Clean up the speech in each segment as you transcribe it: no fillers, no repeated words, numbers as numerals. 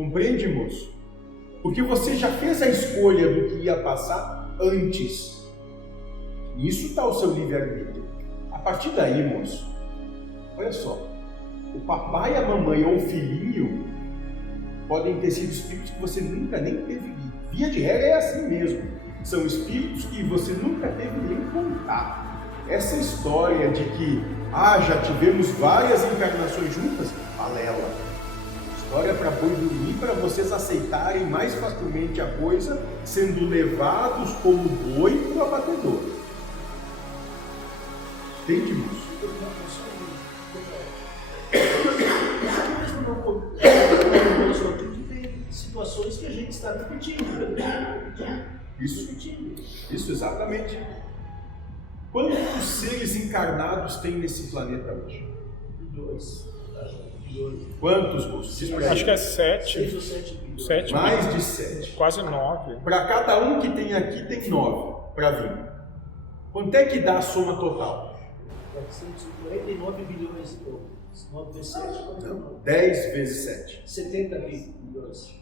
Compreende, moço? Porque você já fez a escolha do que ia passar antes. Nisso está o seu livre-arbítrio. A partir daí, moço, olha só, o papai, a mamãe ou o filhinho podem ter sido espíritos que você nunca nem teve. Via de regra é assim mesmo. São espíritos que você nunca teve nem contato. Essa história de que, já tivemos várias encarnações juntas, balela. História para boi dormir, para vocês aceitarem mais facilmente a coisa, sendo levados como boi para o abatedor. Entende, moço? Tem situações que a gente está repetindo. Isso exatamente. Quantos seres encarnados tem nesse planeta hoje? 2. Quantos, moço? Acho que é 7. 6 ou 7 bilhões. 7 Mais de 7. Quase 9. Para cada um que tem aqui, tem 9 para vir. Quanto é que dá a soma total? 449 bilhões e pouco. 9 vezes 7. Não, 10 vezes 7. 70 bilhões.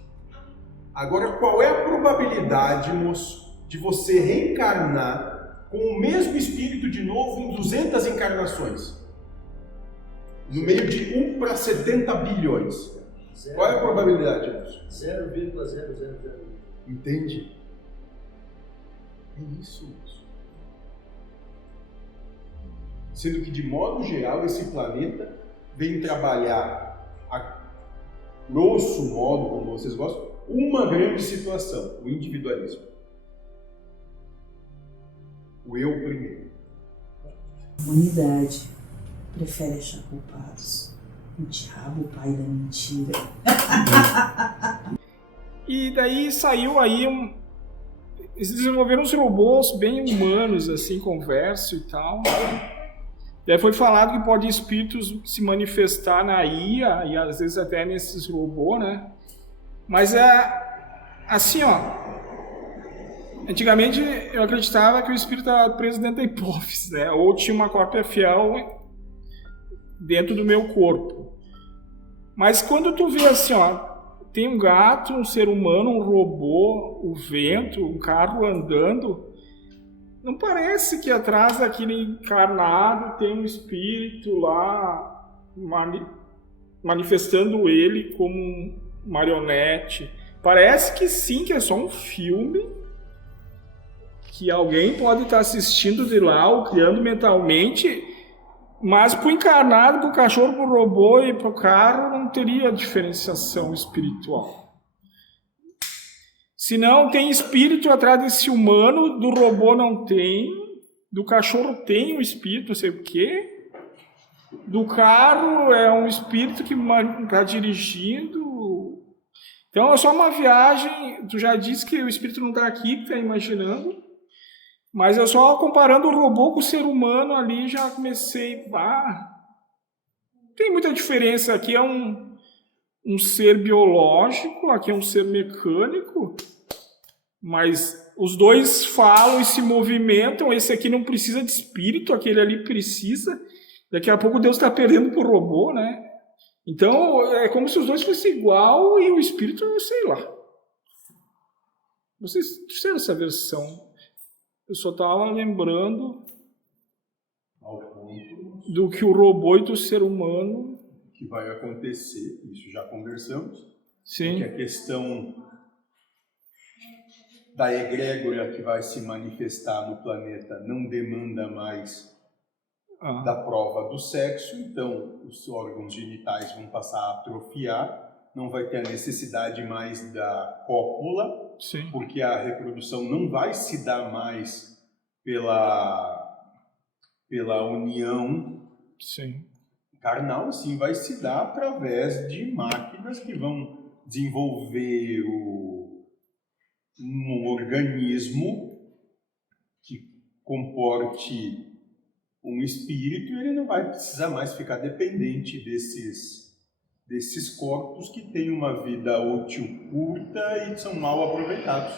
Agora, qual é a probabilidade, moço, de você reencarnar com o mesmo espírito de novo em 200 encarnações? No meio de 1 para 70 bilhões. Qual é a probabilidade, moço? 0,0001. Entende? É isso, moço. Sendo que, de modo geral, esse planeta vem trabalhar, a grosso modo, como vocês gostam, uma grande situação, o individualismo. O eu primeiro. A humanidade prefere achar culpados o diabo, o pai da mentira. E daí saiu aí eles desenvolveram uns robôs bem humanos, assim, converso e tal. Daí foi falado que pode espíritos se manifestar na IA e às vezes até nesses robôs, né? Mas assim, antigamente eu acreditava que o espírito estava preso dentro da hipófise, né? Ou tinha uma cópia fiel dentro do meu corpo. Mas quando tu vê assim, tem um gato, um ser humano, um robô, o vento, um carro andando, não parece que atrás daquele encarnado tem um espírito lá manifestando ele como um marionete. Parece que sim, que é só um filme que alguém pode estar assistindo de lá ou criando mentalmente, mas para o encarnado, para o cachorro, para o robô e para o carro não teria diferenciação espiritual. Se não tem espírito atrás desse humano, do robô não tem, do cachorro tem um espírito, não sei o quê, do carro é um espírito que está dirigindo. Então é só uma viagem. Tu já disse que o espírito não está aqui, que está imaginando, mas eu só comparando o robô com o ser humano ali já comecei, tem muita diferença. Aqui é um ser biológico, aqui é um ser mecânico, mas os dois falam e se movimentam. Esse aqui não precisa de espírito, aquele ali precisa. Daqui a pouco Deus está perdendo para o robô, né? Então é como se os dois fossem igual e o espírito, sei lá. Vocês fizeram essa versão. Eu só estava lembrando do que o robô e do ser humano Que vai acontecer, isso já conversamos. Sim. Que a questão da egrégora que vai se manifestar no planeta não demanda mais da prova do sexo, então os órgãos genitais vão passar a atrofiar, não vai ter a necessidade mais da cópula, Sim. porque a reprodução não vai se dar mais pela união Sim. carnal, sim, vai se dar através de máquinas que vão desenvolver um organismo que comporte um espírito, e ele não vai precisar mais ficar dependente desses corpos que têm uma vida útil curta e são mal aproveitados.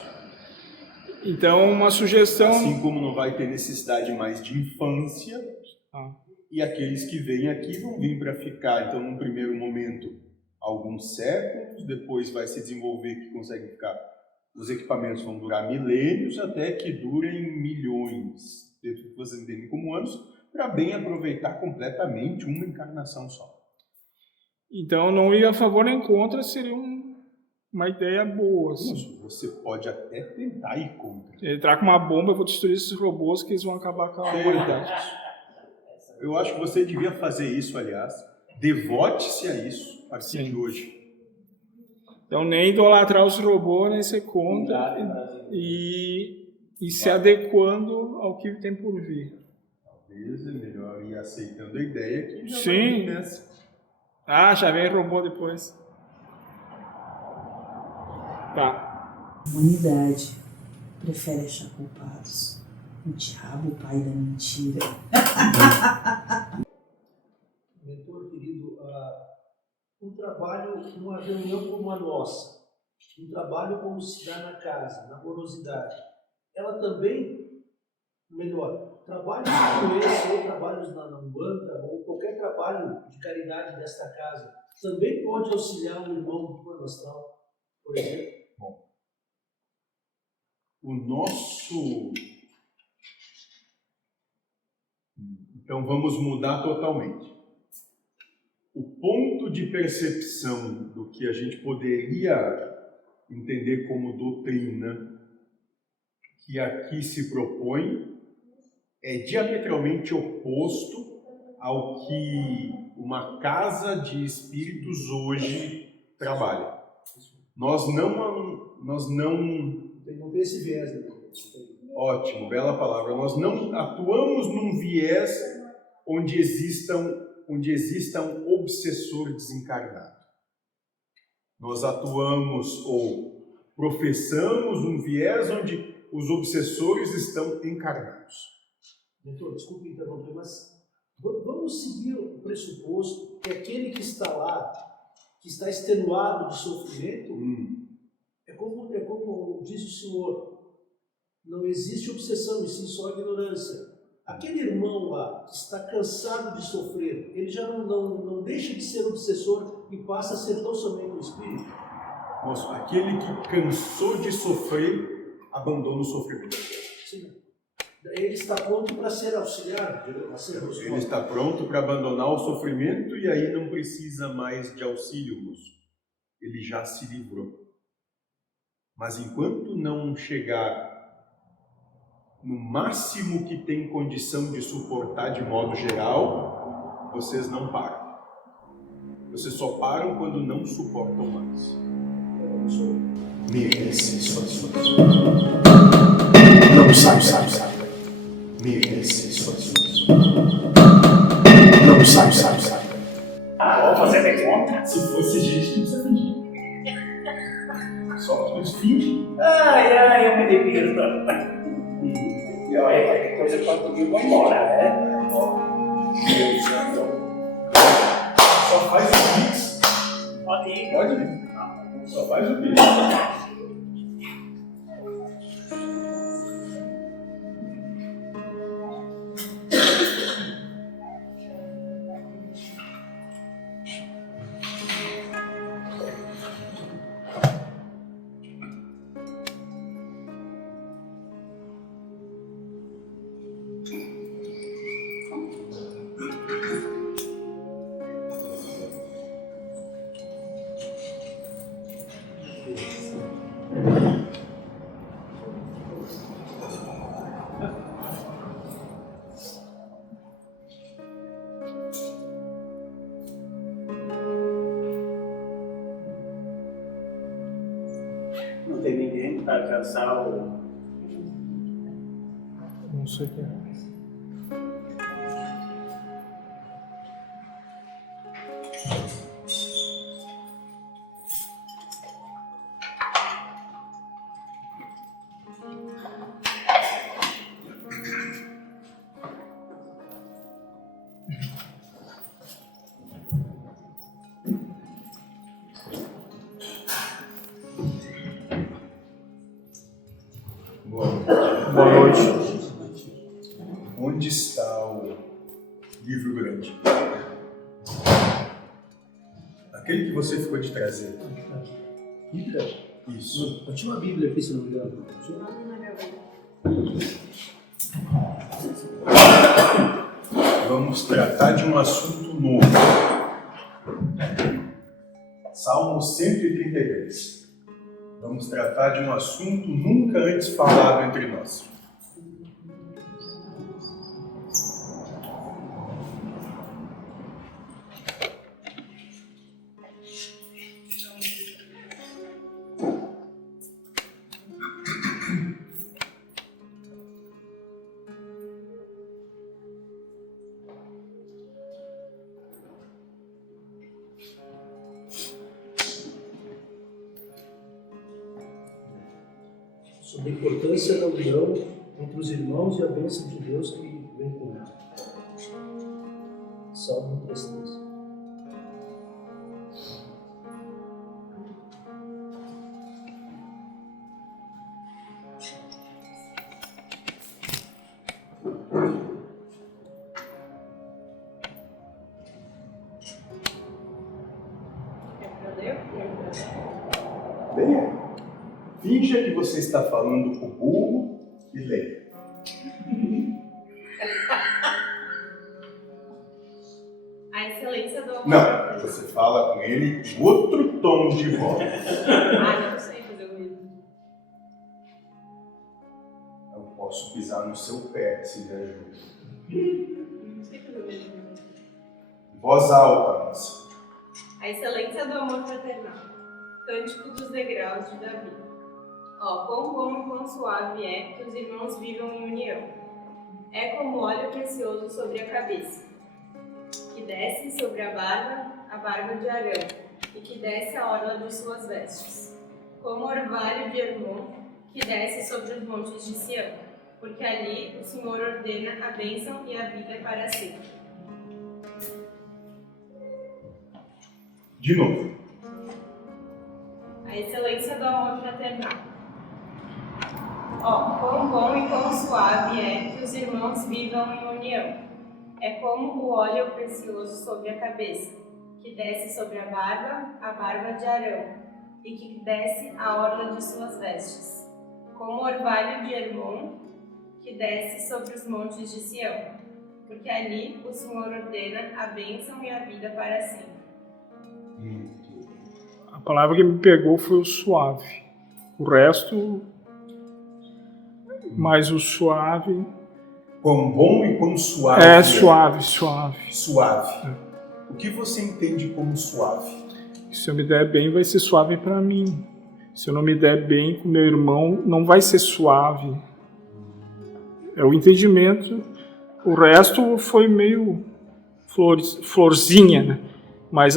Então, uma sugestão... Assim como não vai ter necessidade mais de infância, e aqueles que vêm aqui vão vir para ficar. Então, num primeiro momento, alguns séculos, depois vai se desenvolver que consegue ficar, os equipamentos vão durar milênios até que durem milhões, dentro do que vocês entendem como anos, para bem aproveitar completamente uma encarnação só. Então, não ir a favor nem contra seria uma ideia boa. Assim. Isso, você pode até tentar ir contra. Entrar com uma bomba, eu vou destruir esses robôs que eles vão acabar com a humanidade. Eu acho que você devia fazer isso, aliás. Devote-se a isso a partir de hoje. Então, nem idolatrar os robôs, nem ser contra e se adequando ao que tem por vir. Talvez é melhor ir aceitando a ideia que já Sim. vai nessa. Ah, já vem robô depois. Tá. A humanidade prefere achar culpados o diabo, o pai da mentira. Mentor querido, um trabalho, uma reunião como a nossa, um trabalho como se dá na casa, na amorosidade, ela também, melhor, trabalhos como esse, ou trabalhos na Umbanda, ou qualquer trabalho de caridade desta casa, também pode auxiliar um irmão do plano astral, por exemplo. Bom, o nosso... Então vamos mudar totalmente. O ponto de percepção do que a gente poderia entender como doutrina que aqui se propõe é diametralmente oposto ao que uma casa de espíritos hoje trabalha. Nós não tem esse viés, né? Ótimo, bela palavra. Nós não atuamos num viés onde exista um obsessor desencarnado. Nós atuamos ou professamos um viés onde os obsessores estão encarnados. Doutor, desculpe interromper, mas vamos seguir o pressuposto que aquele que está lá, que está extenuado de sofrimento, é como diz o Senhor, não existe obsessão, e sim só ignorância. Aquele irmão lá que está cansado de sofrer, ele já não deixa de ser obsessor e passa a ser tão somente um espírito? Nossa, aquele que cansou de sofrer, abandona o sofrimento. Sim. Ele está pronto para ser auxiliado, a ser Ele está pronto para abandonar o sofrimento e aí não precisa mais de auxílio, moço. Ele já se livrou. Mas enquanto não chegar no máximo que tem condição de suportar de modo geral, vocês não param. Vocês só param quando não suportam mais. Merece. Não sai. Merece. Não sai. Vamos fazer de conta? Se fosse gente, não precisa fingir. Só que finge. Ai, eu me divirto. E olha, qualquer coisa pode ir embora, né? Só faz o Pix. Pode ir. Pode ir. Só faz o Pix. Não tem ninguém para alcançar o... Não sei o que é. Boa Boa noite. Aquele que você ficou de trazer. Bíblia? Isso. Eu tinha uma Bíblia aqui, se não me engano. Vamos tratar de um assunto novo. Salmo 133. Vamos tratar de um assunto nunca antes falado entre nós. Sobre a importância da união entre os irmãos e a bênção de Deus que vem com ela. Salmo 3:3. Leia. Finja que você está falando com o burro e leia. A excelência do amor. Não, você fala com ele em outro tom de voz. Ah, não sei fazer o mesmo. Eu posso pisar no seu pé se der ajuda. Não sei fazer o mesmo. Voz alta, moça. A excelência do amor fraternal. Cântico dos degraus de Davi. Ó, quão bom e quão suave é que os irmãos vivam em união. É como óleo precioso sobre a cabeça, que desce sobre a barba de Arão, e que desce a orla de suas vestes. Como orvalho de Hermon, que desce sobre os montes de Sião, porque ali o Senhor ordena a bênção e a vida para sempre. De novo. A excelência do amor fraternal. Ó, quão bom e quão suave é que os irmãos vivam em união. É como o óleo precioso sobre a cabeça, que desce sobre a barba de Arão, e que desce a orla de suas vestes. Como o orvalho de Hermon, que desce sobre os montes de Sião, porque ali o Senhor ordena a bênção e a vida para sempre. A palavra que me pegou foi o suave. O resto, mais o suave. Quão bom e quão suave. É, suave. Suave. O que você entende como suave? Se eu me der bem, vai ser suave para mim. Se eu não me der bem com meu irmão, não vai ser suave. É o entendimento. O resto foi meio florzinha, né? Mas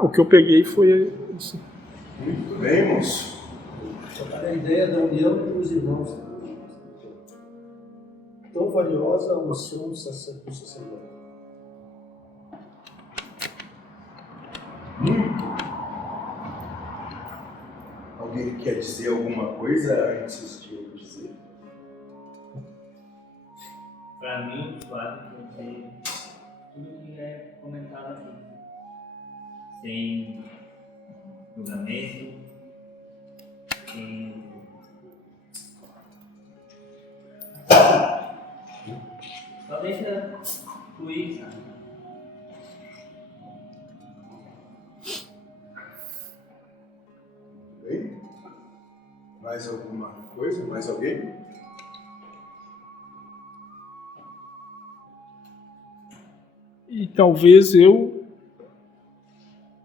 o que eu peguei foi assim. Muito bem, moço. A ideia da união entre os irmãos. Tão valiosa a unção do sacerdote. Alguém quer dizer alguma coisa antes de eu dizer? Para mim, o suave quer dizer tudo que é comentado aqui. Sem julgamento, sem... Só deixa fluir, sabe? Bem? Mais alguma coisa? Mais alguém? E talvez eu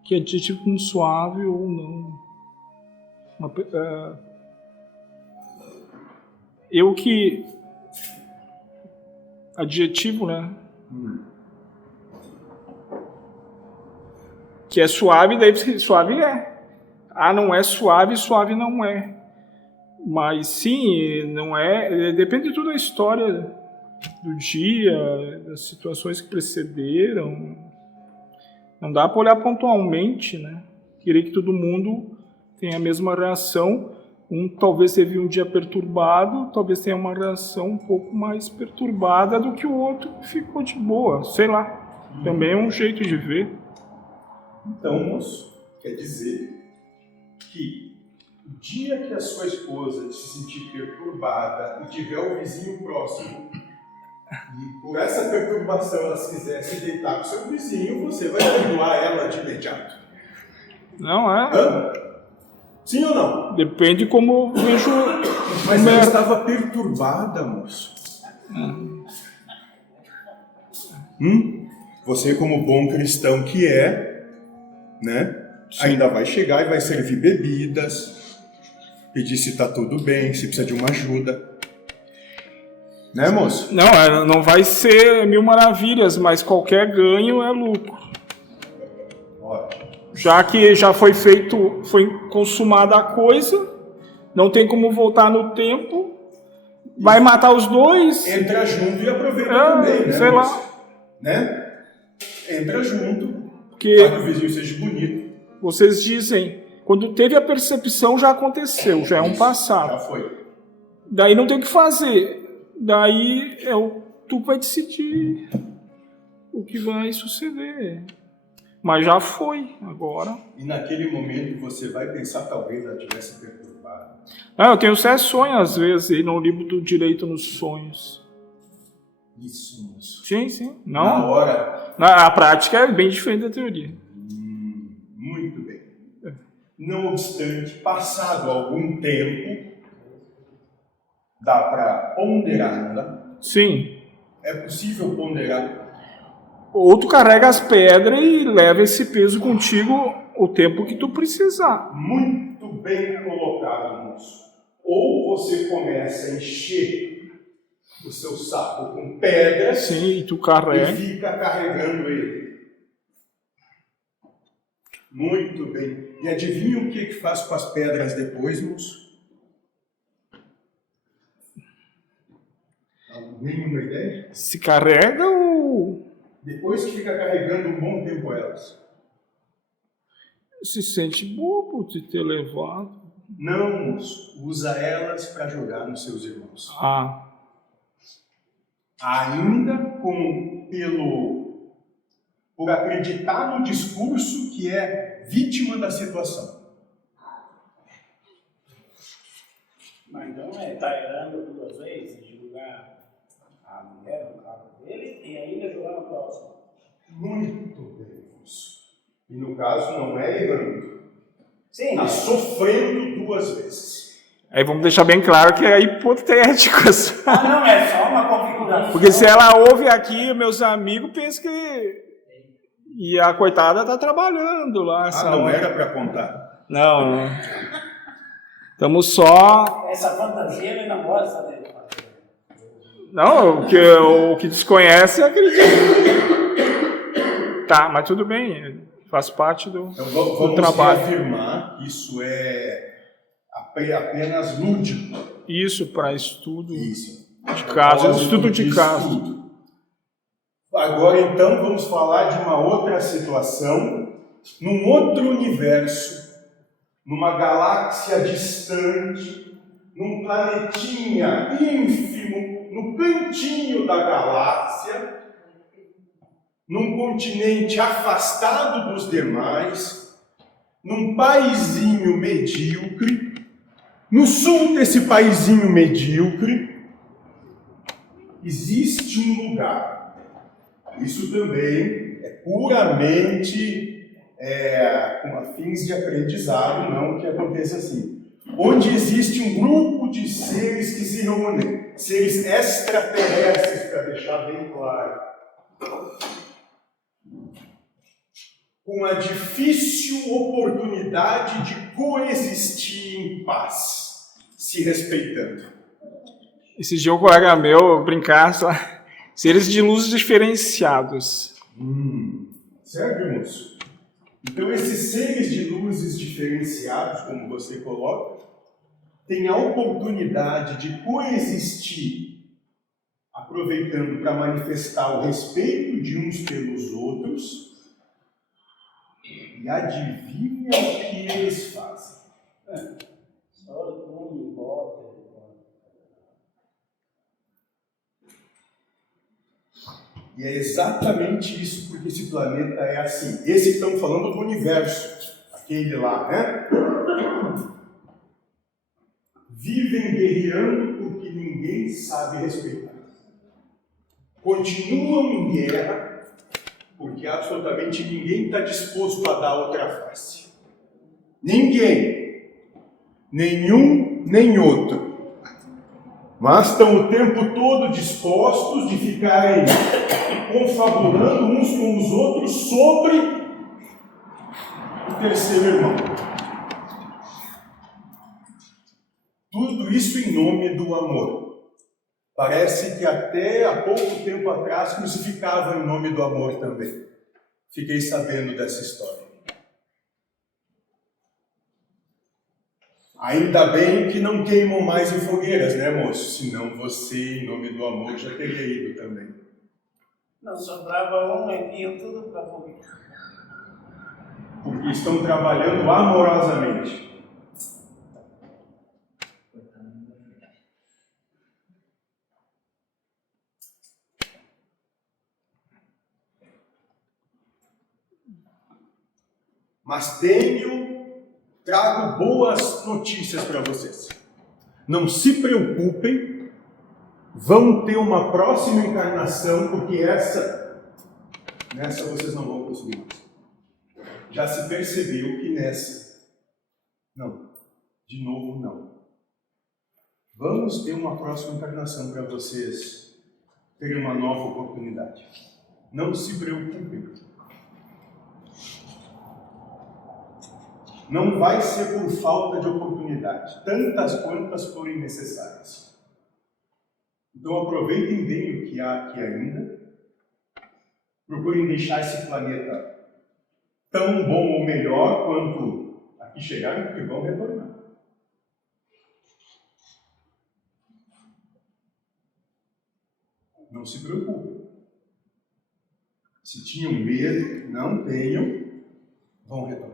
que adjetivo como suave ou não. Eu que adjetivo, né? Que é suave, daí suave é. Ah, não é suave, suave não é. Mas sim, não é. Depende de toda a história do dia, das situações que precederam. Não dá para olhar pontualmente, né? Querer que todo mundo tenha a mesma reação. Um talvez teve um dia perturbado, talvez tenha uma reação um pouco mais perturbada do que o outro que ficou de boa. Sei lá. Também é um jeito de ver. Então, moço, quer dizer que o dia que a sua esposa se sentir perturbada e tiver o vizinho próximo, e por essa perturbação ela se quiser se deitar com o seu vizinho, você vai perdoar ela de imediato. Não é? Hã? Sim ou não? Depende como eu vejo. Mas ela estava perturbada, moço. Você, como bom cristão que é, né? Ainda vai chegar e vai servir bebidas, pedir se está tudo bem, se precisa de uma ajuda. Né, moço? Não vai ser mil maravilhas, mas qualquer ganho é lucro. Ótimo. Já que já foi consumada a coisa, não tem como voltar no tempo, vai matar os dois. Entra junto e aproveita também, né, sei moço? lá. Né? Entra junto, Porque para que o vizinho seja bonito. vocês dizem, quando teve a percepção já aconteceu, já é um Já passado. foi. Daí não tem o que fazer. Daí tu vai decidir o que vai suceder. Mas já foi, agora. E naquele momento você vai pensar, talvez ela tivesse perturbado. Eu tenho 7 sonhos às vezes, e no livro do Direito nos Sonhos. Isso, moço. Sim. Na Não. hora. A prática é bem diferente da teoria. Muito bem. Não obstante, passado algum tempo, dá para ponderá-la. Sim. É possível ponderar. Ou tu carrega as pedras e leva esse peso contigo o tempo que tu precisar. Muito bem colocado, moço. Ou você começa a encher o seu saco com pedras. Sim, e tu E carrega. fica carregando ele. Muito bem. E adivinha o que faz com as pedras depois, moço? Nenhuma ideia? Se carrega ou Depois que fica carregando um bom tempo elas. se sente bobo de ter levado? Não, moço. Usa elas para jogar nos seus irmãos. Ainda por acreditar no discurso que é vítima da situação. Mas então está errando 2 vezes de julgar a mulher no carro dele e ainda jogar no próximo. Muito bem, moço. E no caso não é errando. Sim. Está sofrendo 2 vezes. Aí vamos deixar bem claro que é hipotético. Não, é só uma configuração. Porque se ela ouve aqui, meus amigos pensam que... E a coitada tá trabalhando lá. Não era para contar. Não. Estamos só... Essa fantasia ele não gosta dele. Não, o que desconhece acredita. Tá, mas tudo bem. Faz parte do Vamos trabalho. afirmar que isso é apenas lúdico. Isso para estudo Isso. de caso, estudo de caso. Estudo. Agora então vamos falar de uma outra situação, num outro universo, numa galáxia distante, num planetinha ínfimo, no cantinho da galáxia, num continente afastado dos demais, num paizinho medíocre. No sul desse paizinho medíocre, existe um lugar. Isso também é puramente com fins de aprendizado, não que aconteça assim. Onde existe um grupo de seres que se reúnem, seres extraterrestres, para deixar bem claro, com a difícil oportunidade de coexistir em paz, se respeitando. Esse dia um colega meu brincar só seres de luz diferenciados. Serve, moço? Então esses seres de luzes diferenciados, como você coloca, têm a oportunidade de coexistir, aproveitando para manifestar o respeito de uns pelos outros. E adivinha o que eles fazem? Só um e volta. E é exatamente isso porque esse planeta é assim. Esse que estamos falando do universo, aquele lá, né? Vivem guerreando porque ninguém sabe respeitar. Continuam em guerra porque absolutamente ninguém está disposto a dar outra face. Ninguém. Nenhum, nem outro. Mas estão o tempo todo dispostos de ficarem confabulando uns com os outros sobre o terceiro irmão. Tudo isso em nome do amor. Parece que até há pouco tempo atrás crucificavam em nome do amor também. Fiquei sabendo dessa história. Ainda bem que não queimam mais em fogueiras, né, moço? Senão você, em nome do amor, já teria ido também. Não sobrava um, enviam tudo para fogueira. Porque estão trabalhando amorosamente. Mas trago boas notícias para vocês. Não se preocupem, vão ter uma próxima encarnação, porque nessa vocês não vão conseguir mais. Já se percebeu que nessa, não, de novo não. Vamos ter uma próxima encarnação para vocês terem uma nova oportunidade. Não se preocupem. Não vai ser por falta de oportunidade, tantas quantas forem necessárias. Então aproveitem bem o que há aqui ainda. Procurem deixar esse planeta tão bom ou melhor quanto aqui chegaram, porque vão retornar. Não se preocupem. Se tinham medo, não tenham, vão retornar.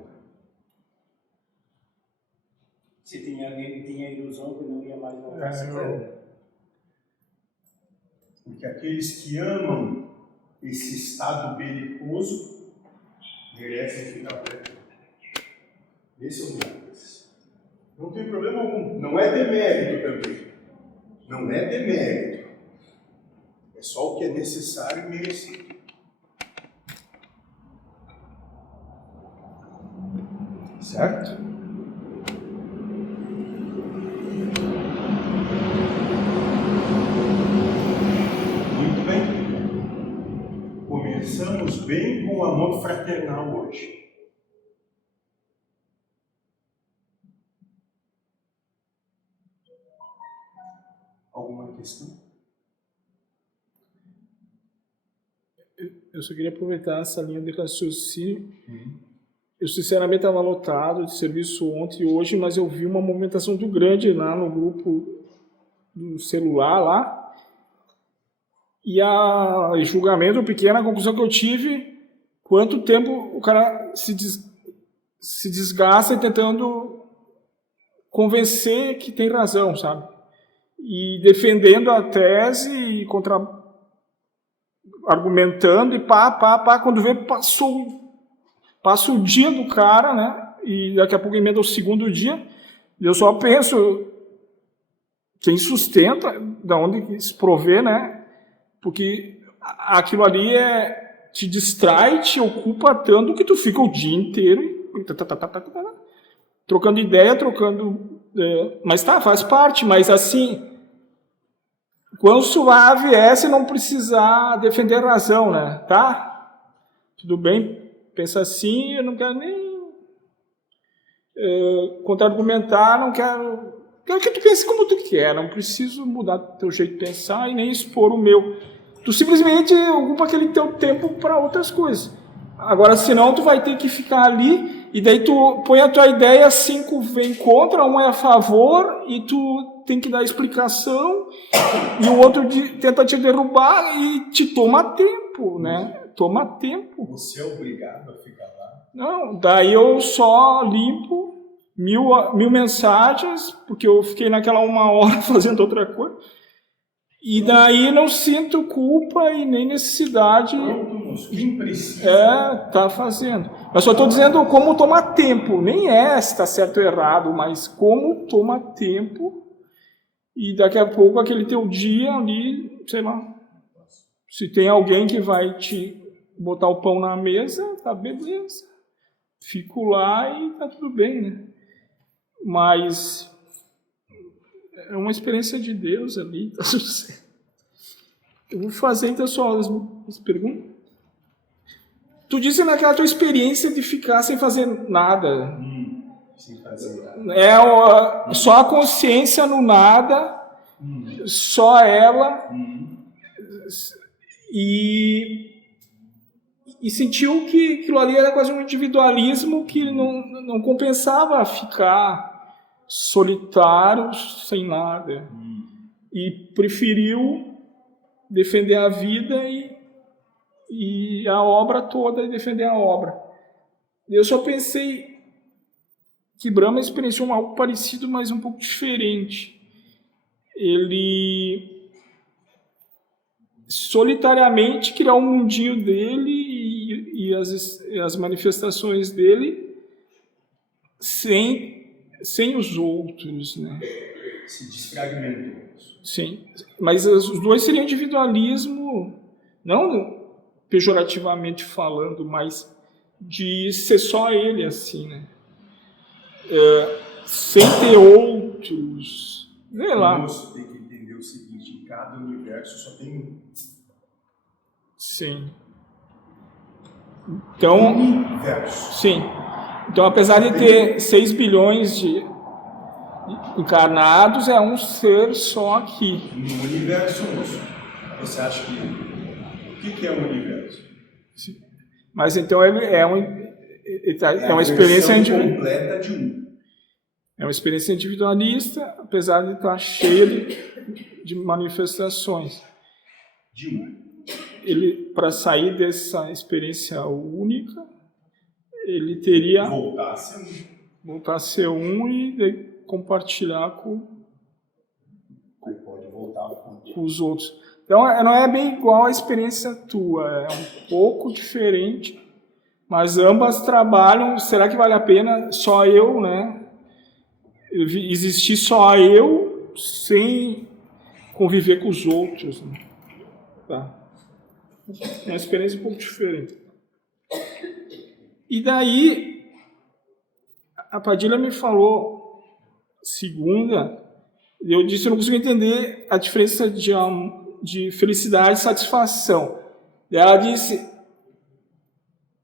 Se tinha alguém que tinha a ilusão que não ia mais voltar. Porque aqueles que amam esse estado belicoso merecem ficar por aqui. Esse é o lugar deles. Não tem problema algum. Não é demérito também. Não é demérito. É só o que é necessário e merecido. Certo? Começamos bem com o amor fraternal hoje. Alguma questão? Eu só queria aproveitar essa linha de raciocínio. Eu sinceramente estava lotado de serviço ontem e hoje, mas eu vi uma movimentação muito grande lá no grupo do celular lá. E a julgamento pequeno, a conclusão que eu tive, quanto tempo o cara se desgasta tentando convencer que tem razão, sabe? E defendendo a tese e argumentando e quando vê, passa o dia do cara, né? E daqui a pouco emenda o segundo dia. Eu só penso, quem sustenta, da onde se provê, né? Porque aquilo ali te distrai, te ocupa tanto que tu fica o dia inteiro trocando ideia, mas faz parte, mas assim, quando suave se não precisar defender a razão, né? Tá? Tudo bem, pensa assim, eu não quero nem contra-argumentar, não quero... Quero que tu pense como tu quer, não preciso mudar teu jeito de pensar e nem expor o meu. Tu simplesmente ocupa aquele teu tempo para outras coisas. Agora, senão, tu vai ter que ficar ali e daí tu põe a tua ideia, 5 vem contra, 1 é a favor e tu tem que dar explicação e o outro tenta te derrubar e te toma tempo, né? Toma tempo. Você é obrigado a ficar lá? Não, daí eu só limpo 1000 mensagens, porque eu fiquei naquela 1 hora fazendo outra coisa. E daí não sinto culpa e nem necessidade. Quem precisa? Tá fazendo. Mas só estou dizendo como toma tempo. Nem se está certo ou errado, mas como toma tempo. E daqui a pouco aquele teu dia ali, sei lá. Se tem alguém que vai te botar o pão na mesa, tá beleza. Fico lá e tá tudo bem, né? Mas é uma experiência de Deus ali, tá tudo certo. Eu vou fazer então só as perguntas. Tu disse naquela tua experiência de ficar sem fazer nada. Sem fazer nada. Só a consciência no nada, só ela, e sentiu que aquilo ali era quase um individualismo que não compensava ficar solitário, sem nada. E preferiu defender a vida e a obra toda, e defender a obra. Eu só pensei que Brahma experienciou algo parecido, mas um pouco diferente. Ele solitariamente criou um mundinho dele e as manifestações dele sem os outros, né? Se desfragmentou. Sim, mas os dois seriam individualismo, não pejorativamente falando, mas de ser só ele, assim, né? Sem ter outros, sei lá. O moço tem que entender o seguinte: em cada universo só tem um. Sim. Então, Universo. sim. Então, apesar de ter 6 bilhões de encarnados, é um ser só aqui. No universo, moço, você acha que... O que é um universo? Sim. Mas então ele é uma experiência completa de um. É uma experiência individualista, apesar de estar cheia de manifestações. De um. Ele, para sair dessa experiência única, ele teria voltar a ser um e compartilhar com os outros. Então, não é bem igual a experiência tua, é um pouco diferente, mas ambas trabalham. Será que vale a pena só eu, né? Existir só eu sem conviver com os outros, né? Tá. É uma experiência um pouco diferente. E daí, a Padilha me falou, segunda, eu disse que eu não consigo entender a diferença de felicidade e satisfação. E ela disse,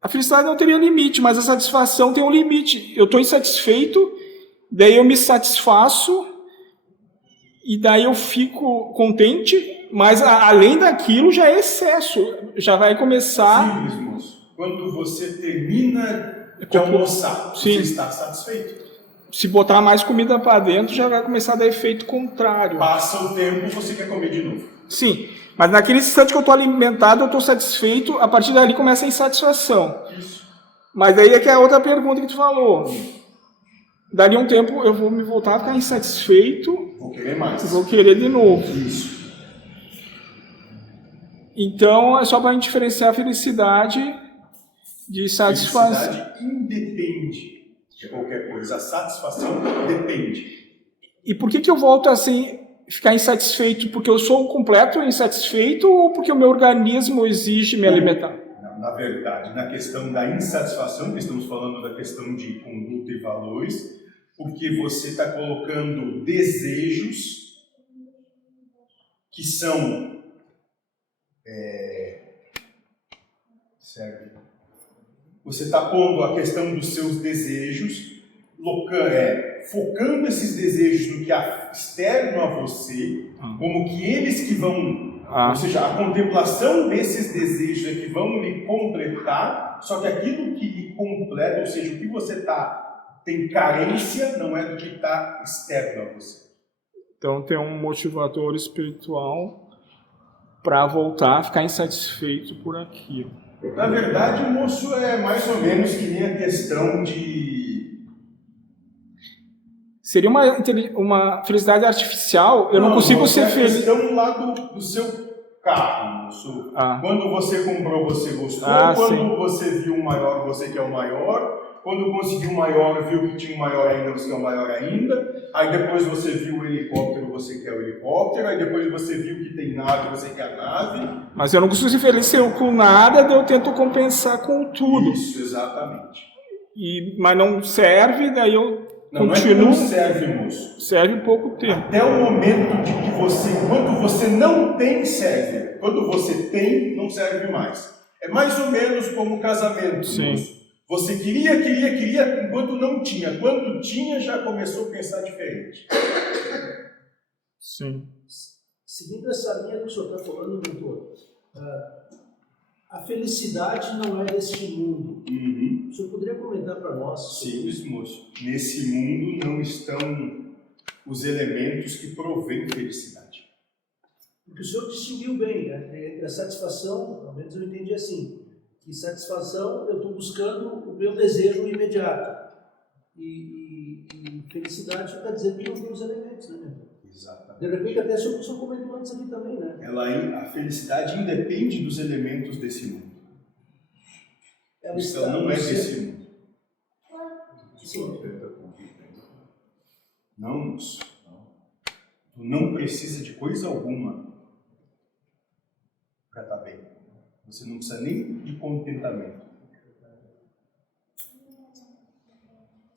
a felicidade não teria limite, mas a satisfação tem um limite. Eu estou insatisfeito, daí eu me satisfaço, e daí eu fico contente, mas além daquilo já é excesso, já vai começar... Sim, moço. Quando você termina de almoçar, você está satisfeito. Se botar mais comida para dentro, já vai começar a dar efeito contrário. Passa o tempo, você quer comer de novo. Sim, mas naquele instante que eu estou alimentado, eu estou satisfeito, a partir dali começa a insatisfação. Isso. Mas daí é que é a outra pergunta que tu falou. Dali um tempo eu vou me voltar a ficar insatisfeito. Vou querer mais. Vou querer de novo. Isso. Então é só para a gente diferenciar a felicidade de satisfação. Felicidade independe de qualquer coisa. A satisfação depende. E por que eu volto assim, ficar insatisfeito? Porque eu sou um completo insatisfeito ou porque o meu organismo exige me alimentar? Na verdade, na questão da insatisfação, que estamos falando da questão de conduta e valores, porque você está colocando desejos que são certo? Você está pondo a questão dos seus desejos, focando esses desejos no que é externo a você, como que eles que vão, ou seja, a contemplação desses desejos é que vão lhe completar, só que aquilo que lhe completa, ou seja, o que você tem carência, não é do que está externo a você. Então tem um motivador espiritual para voltar a ficar insatisfeito por aquilo. Na verdade, o moço é mais ou menos que nem a questão de Seria uma felicidade artificial. Eu não consigo ser feliz. A questão lá do seu carro. Quando você comprou, você gostou. Quando você viu o maior, você quer o maior. Quando conseguiu o maior, viu que tinha o maior ainda, você quer o maior ainda. Aí depois você viu o helicóptero, você quer o helicóptero. Aí depois você viu que tem nave, você quer a nave. Mas eu não consigo ser feliz com nada, daí eu tento compensar com tudo. Isso, exatamente. Mas não serve, daí eu continuo. Não é que não serve, moço. Serve pouco tempo. Até o momento de que quando você não tem, serve. Quando você tem, não serve mais. É mais ou menos como o casamento, Sim. Moço. Você queria, enquanto não tinha. Quando tinha, já começou a pensar diferente. Sim. Seguindo essa linha que o senhor está falando, doutor, a felicidade não é deste mundo. Uhum. O senhor poderia comentar para nós? Simples, moço. Nesse mundo não estão os elementos que provêm felicidade. Porque o senhor distinguiu bem, né? Entre a satisfação, pelo menos eu entendi assim, que satisfação eu estou buscando o meu desejo imediato. E felicidade está dizendo que não tem os elementos, né? Exatamente. De repente até o senhor comentou antes aqui também, né? A felicidade independe dos elementos desse mundo. Então não é desse mundo. Sim. Não, moço. Tu não precisa de coisa alguma para estar bem. Você não precisa nem de contentamento.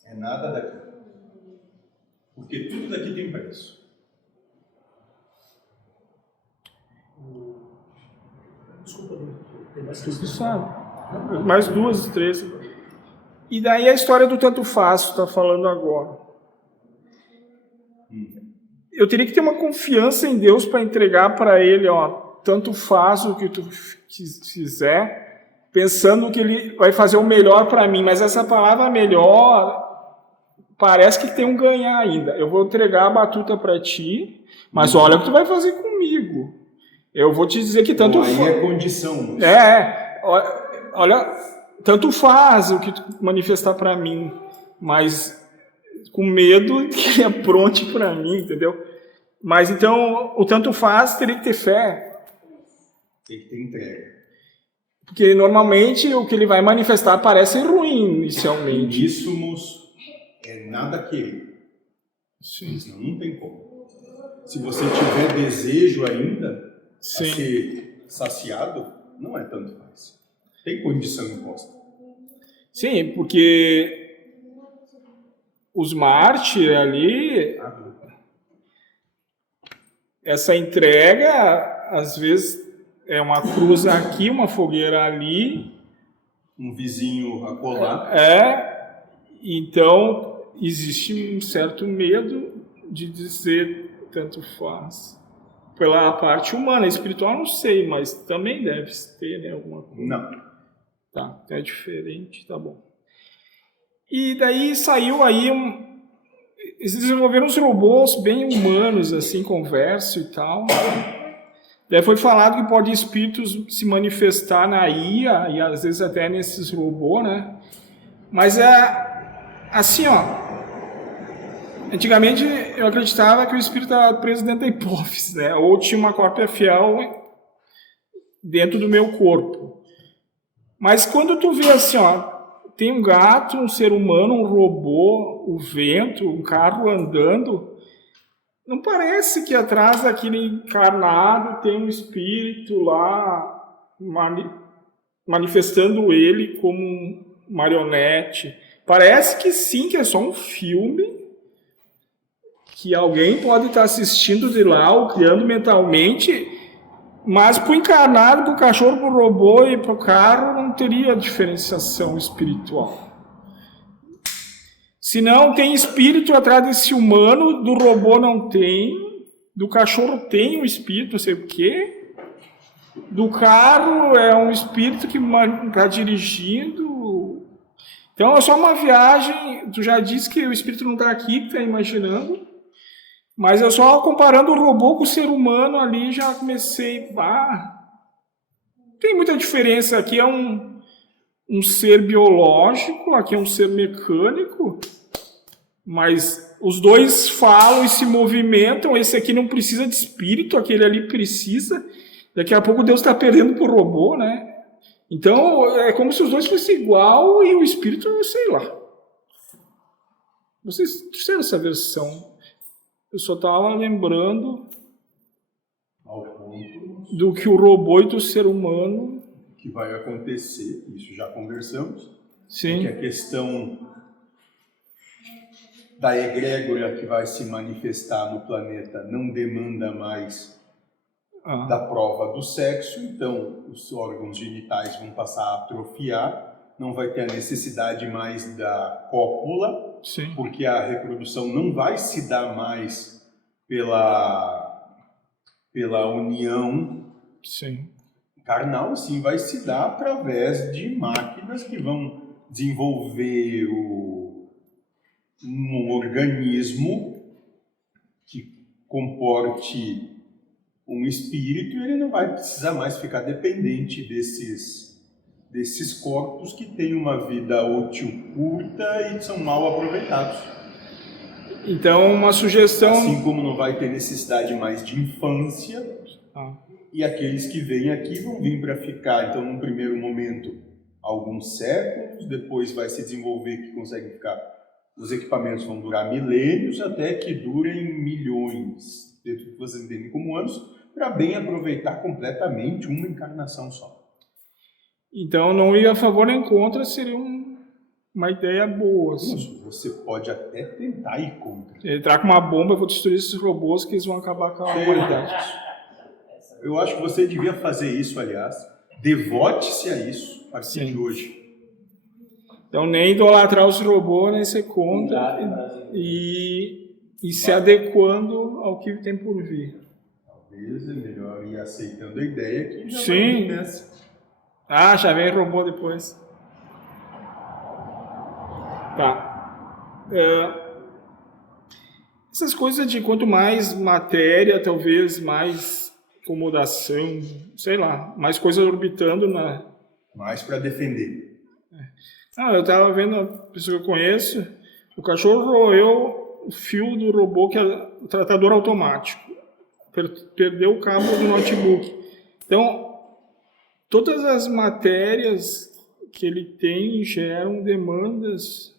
É nada daqui. Porque tudo daqui tem preço. Desculpa, tem mais Tu sabe. Mais 2, 3. E daí a história do tanto faz, tu tá falando agora. Eu teria que ter uma confiança em Deus para entregar para Ele, tanto faz o que tu fizer, pensando que Ele vai fazer o melhor para mim. Mas essa palavra melhor parece que tem um ganhar ainda. Eu vou entregar a batuta para ti, mas olha o que tu vai fazer comigo. Eu vou te dizer que tanto faz. Aí é condição. Olha, tanto faz o que tu manifestar para mim, mas com medo que ele apronte para mim, entendeu? Mas então, o tanto faz teria que ter fé. Tem que ter entrega. Porque normalmente o que ele vai manifestar parece ruim inicialmente. Isso, moço, é nada querer. Sim. Senão não tem como. Se você tiver desejo ainda a ser saciado, não é tanto faz. Tem condição imposta. Sim, porque os mártires ali, essa entrega, às vezes, é uma cruz aqui, uma fogueira ali. Um vizinho a colar. Então, existe um certo medo de dizer tanto faz. Pela parte humana, espiritual não sei, mas também deve ter, né, alguma coisa. Não. Tá, é diferente, tá bom. E daí saiu aí eles desenvolveram uns robôs bem humanos, assim, conversa e tal. Daí foi falado que pode espíritos se manifestar na IA e às vezes até nesses robôs, né? Mas assim, antigamente eu acreditava que o espírito estava preso dentro da hipófise, né? Ou tinha uma cópia fiel dentro do meu corpo. Mas quando tu vê assim, tem um gato, um ser humano, um robô, o vento, um carro andando, não parece que atrás daquele encarnado tem um espírito lá manifestando ele como um marionete. Parece que sim, que é só um filme que alguém pode estar assistindo de lá ou criando mentalmente, mas para o encarnado, para o cachorro, para o robô e para o carro não teria diferenciação espiritual. Se não tem espírito atrás desse humano, do robô não tem, do cachorro tem um espírito, não sei o quê, do carro é um espírito que está dirigindo. Então é só uma viagem. Tu já disse que o espírito não está aqui, que está imaginando. Mas eu só comparando o robô com o ser humano ali, já comecei... tem muita diferença. Aqui é um ser biológico, aqui é um ser mecânico, mas os dois falam e se movimentam, esse aqui não precisa de espírito, aquele ali precisa. Daqui a pouco Deus está perdendo pro robô, né? Então, é como se os dois fossem igual e o espírito, sei lá. Vocês trouxeram essa versão. Eu só estava lembrando Ao ponto do que o robô e do ser humano... que vai acontecer, isso já conversamos, Sim. que a questão da egrégora que vai se manifestar no planeta não demanda mais da prova do sexo, então os órgãos genitais vão passar a atrofiar, não vai ter a necessidade mais da cópula, Sim. porque a reprodução não vai se dar mais pela união Sim. carnal, sim, vai se dar através de máquinas que vão desenvolver um organismo que comporte um espírito, e ele não vai precisar mais ficar dependente desses corpos que têm uma vida útil curta e são mal aproveitados. Então, uma sugestão... Assim como não vai ter necessidade mais de infância, e aqueles que vêm aqui vão vir para ficar, então, num primeiro momento, alguns séculos, depois vai se desenvolver que conseguem ficar. Os equipamentos vão durar milênios, até que durem milhões, dentro do que vocês entendem como anos, para bem aproveitar completamente uma encarnação só. Então, não ir a favor nem contra seria uma ideia boa. Assim. Isso, você pode até tentar ir contra. Entrar com uma bomba, eu vou destruir esses robôs que eles vão acabar com a humanidade. Eu acho que você devia fazer isso, aliás. Devote-se a isso a partir de hoje. Então, nem idolatrar os robôs, nem ser contra, e se adequando ao que tem por vir. Talvez é melhor ir aceitando a ideia que já Sim. vai nessa. Já vem robô depois. Tá. Essas coisas de quanto mais matéria, talvez mais acomodação, sei lá, mais coisas orbitando na... Mais para defender. Eu estava vendo a pessoa que eu conheço, o cachorro roeu o fio do robô, que é o tratador automático. Perdeu o cabo do notebook. Então, todas as matérias que ele tem geram demandas,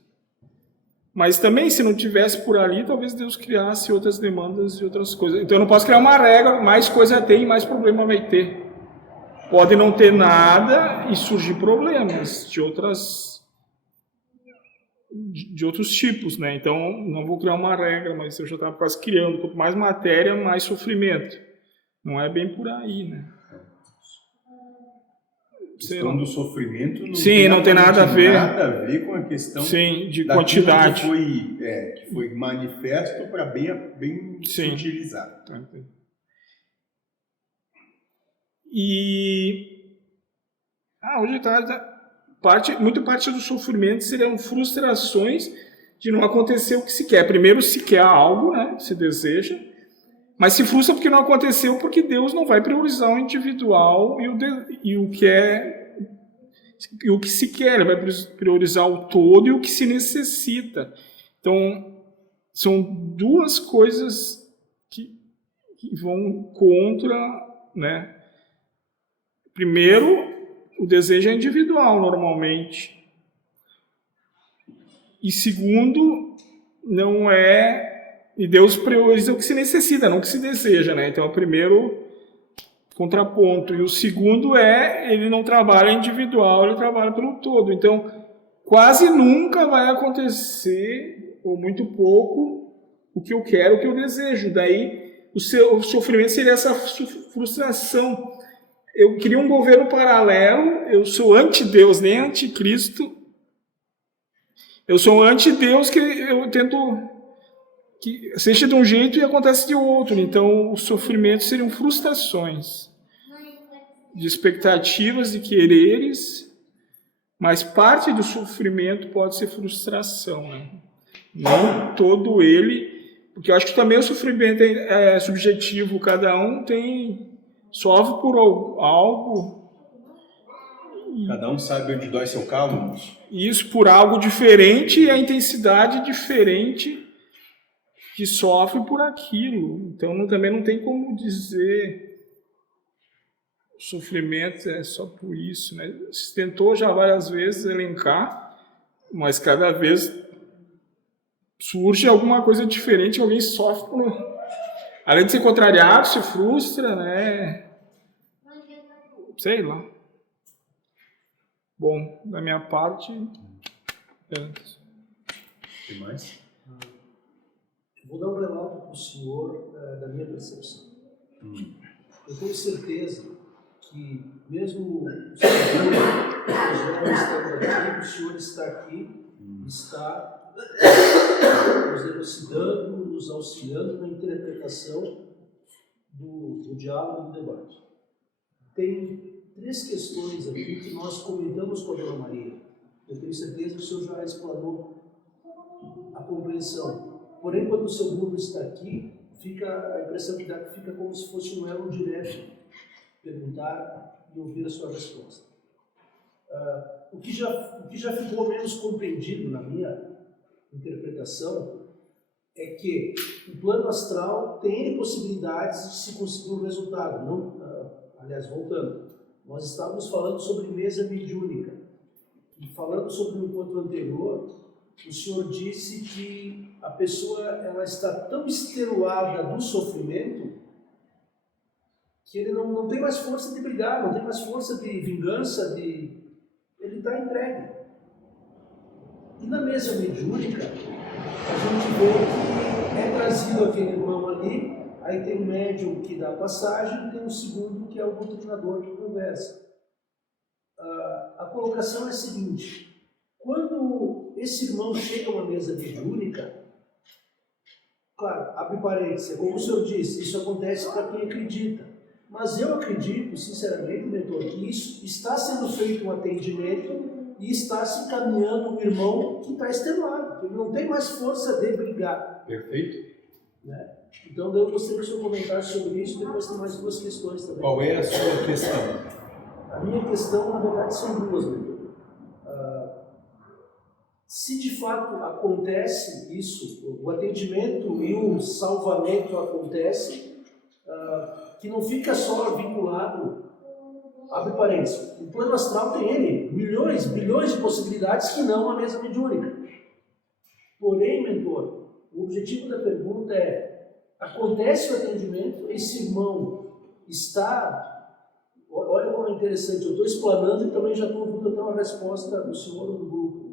mas também, se não tivesse por ali, talvez Deus criasse outras demandas e outras coisas. Então, eu não posso criar uma regra, mais coisa tem, mais problema vai ter. Pode não ter nada e surgir problemas de outros tipos, né? Então, não vou criar uma regra, mas eu já estava quase criando. Quanto mais matéria, mais sofrimento. Não é bem por aí, né? A questão do sofrimento não tem nada a ver com a questão de quantidade. Que foi manifesto para bem se utilizar. E hoje muito parte do sofrimento seriam frustrações de não acontecer o que se quer. Primeiro se quer algo, né, se deseja, mas se frustra porque não aconteceu, porque Deus não vai priorizar o individual e o que se quer, ele vai priorizar o todo e o que se necessita. Então, são duas coisas que vão contra, né? Primeiro, o desejo é individual, normalmente. E segundo, não é... E Deus prioriza o que se necessita, não o que se deseja, né? Então, é o primeiro contraponto. E o segundo ele não trabalha individual, ele trabalha pelo todo. Então, quase nunca vai acontecer, ou muito pouco, o que eu quero, o que eu desejo. Daí, o sofrimento seria essa frustração. Eu queria um governo paralelo, eu sou anti-Deus, nem anticristo. Eu sou um anti-Deus que eu tento que seja de um jeito e acontece de outro. Então, os sofrimentos seriam frustrações de expectativas, de quereres, mas parte do sofrimento pode ser frustração, né? Não todo ele, porque eu acho que também o sofrimento é subjetivo, cada um sofre por algo. Cada um sabe onde dói seu calo. Isso por algo diferente e a intensidade diferente que sofre por aquilo. Então também não tem como dizer o sofrimento é só por isso, né? Se tentou já várias vezes elencar, mas cada vez surge alguma coisa diferente, alguém sofre por... Além de ser contrariado, se frustra, né? Sei lá. Bom, da minha parte... O que mais? Eu vou dar um relato para o senhor da minha percepção. Eu tenho certeza que, mesmo o senhor está aqui, está nos elucidando, nos auxiliando na interpretação do diálogo e do debate. Tem 3 questões aqui que nós comentamos com a Dona Maria. Eu tenho certeza que o senhor já explanou a compreensão. Porém, quando o seu Bruno está aqui, fica a impressão que dá que fica como se fosse um elo direto, perguntar e ouvir a sua resposta. O que já ficou menos compreendido na minha interpretação é que o plano astral tem possibilidades de se conseguir um resultado. Aliás, voltando, nós estávamos falando sobre mesa mediúnica. E falando sobre o encontro anterior, o senhor disse que a pessoa ela está tão extenuada do sofrimento que ele não tem mais força de brigar, não tem mais força de vingança, ele está entregue. E na mesa mediúnica, a gente vê que é trazido aquele irmão ali, aí tem um médium que dá passagem e tem um segundo que é o doutrinador que conversa. A colocação é a seguinte: quando esse irmão chega a uma mesa mediúnica, claro, abre parênteses, como o senhor disse, isso acontece para quem acredita. Mas eu acredito, sinceramente, mentor, que isso está sendo feito um atendimento e está se encaminhando um irmão que está extenuado, que ele não tem mais força de brigar. Perfeito. Né? Então, eu gostaria do seu comentário sobre isso, depois tem mais 2 questões também. Qual é a sua questão? A minha questão, na verdade, são 2, mentor. Se de fato acontece isso, o atendimento e o salvamento acontece, que não fica só vinculado, abre parênteses, o plano astral tem ele, milhões, bilhões de possibilidades que não a mesa mediúnica. Porém, mentor, o objetivo da pergunta é, acontece o atendimento, esse irmão está... Olha como é interessante, eu estou explanando e também já estou ouvindo até uma resposta do senhor ou do grupo.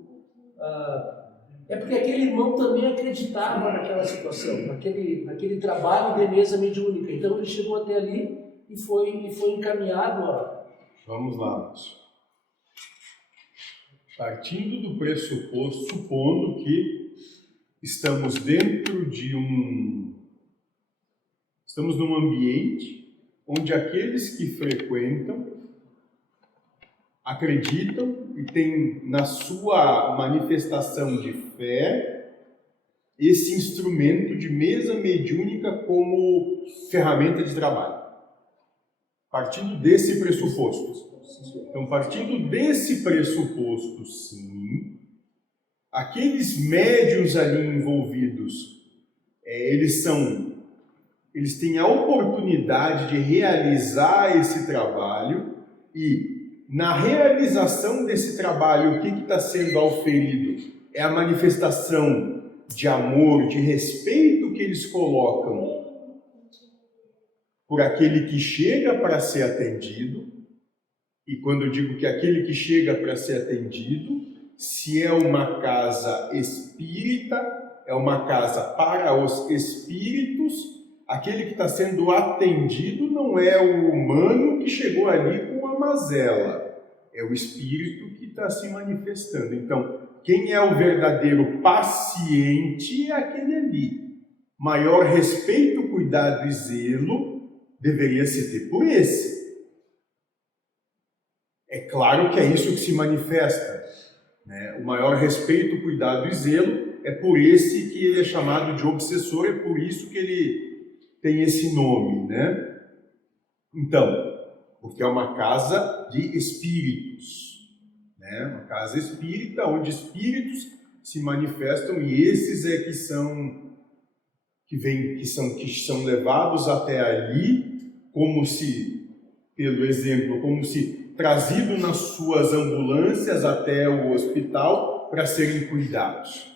É porque aquele irmão também acreditava naquela situação, naquele trabalho de mesa mediúnica. Então ele chegou até ali e foi encaminhado a... Vamos lá, Márcio. Partindo do pressuposto, supondo que estamos dentro de estamos num ambiente onde aqueles que frequentam acreditam e têm na sua manifestação de fé esse instrumento de mesa mediúnica como ferramenta de trabalho. Partindo desse pressuposto. Então, partindo desse pressuposto, sim, aqueles médiuns ali envolvidos, eles têm a oportunidade de realizar esse trabalho e na realização desse trabalho, o que está sendo auferido? É a manifestação de amor, de respeito que eles colocam por aquele que chega para ser atendido. E quando eu digo que aquele que chega para ser atendido, se é uma casa espírita, é uma casa para os espíritos, aquele que está sendo atendido não é o humano que chegou ali com a mazela, é o espírito que está se manifestando. Então, quem é o verdadeiro paciente é aquele ali. Maior respeito, cuidado e zelo deveria se ter por esse. É claro que é isso que se manifesta, né? O maior respeito, cuidado e zelo é por esse que ele é chamado de obsessor, é por isso que ele tem esse nome, né? Então, porque é uma casa de espíritos, né? Uma casa espírita onde espíritos se manifestam e esses é que são que são levados até ali, como se, pelo exemplo, como se trazido nas suas ambulâncias até o hospital para serem cuidados.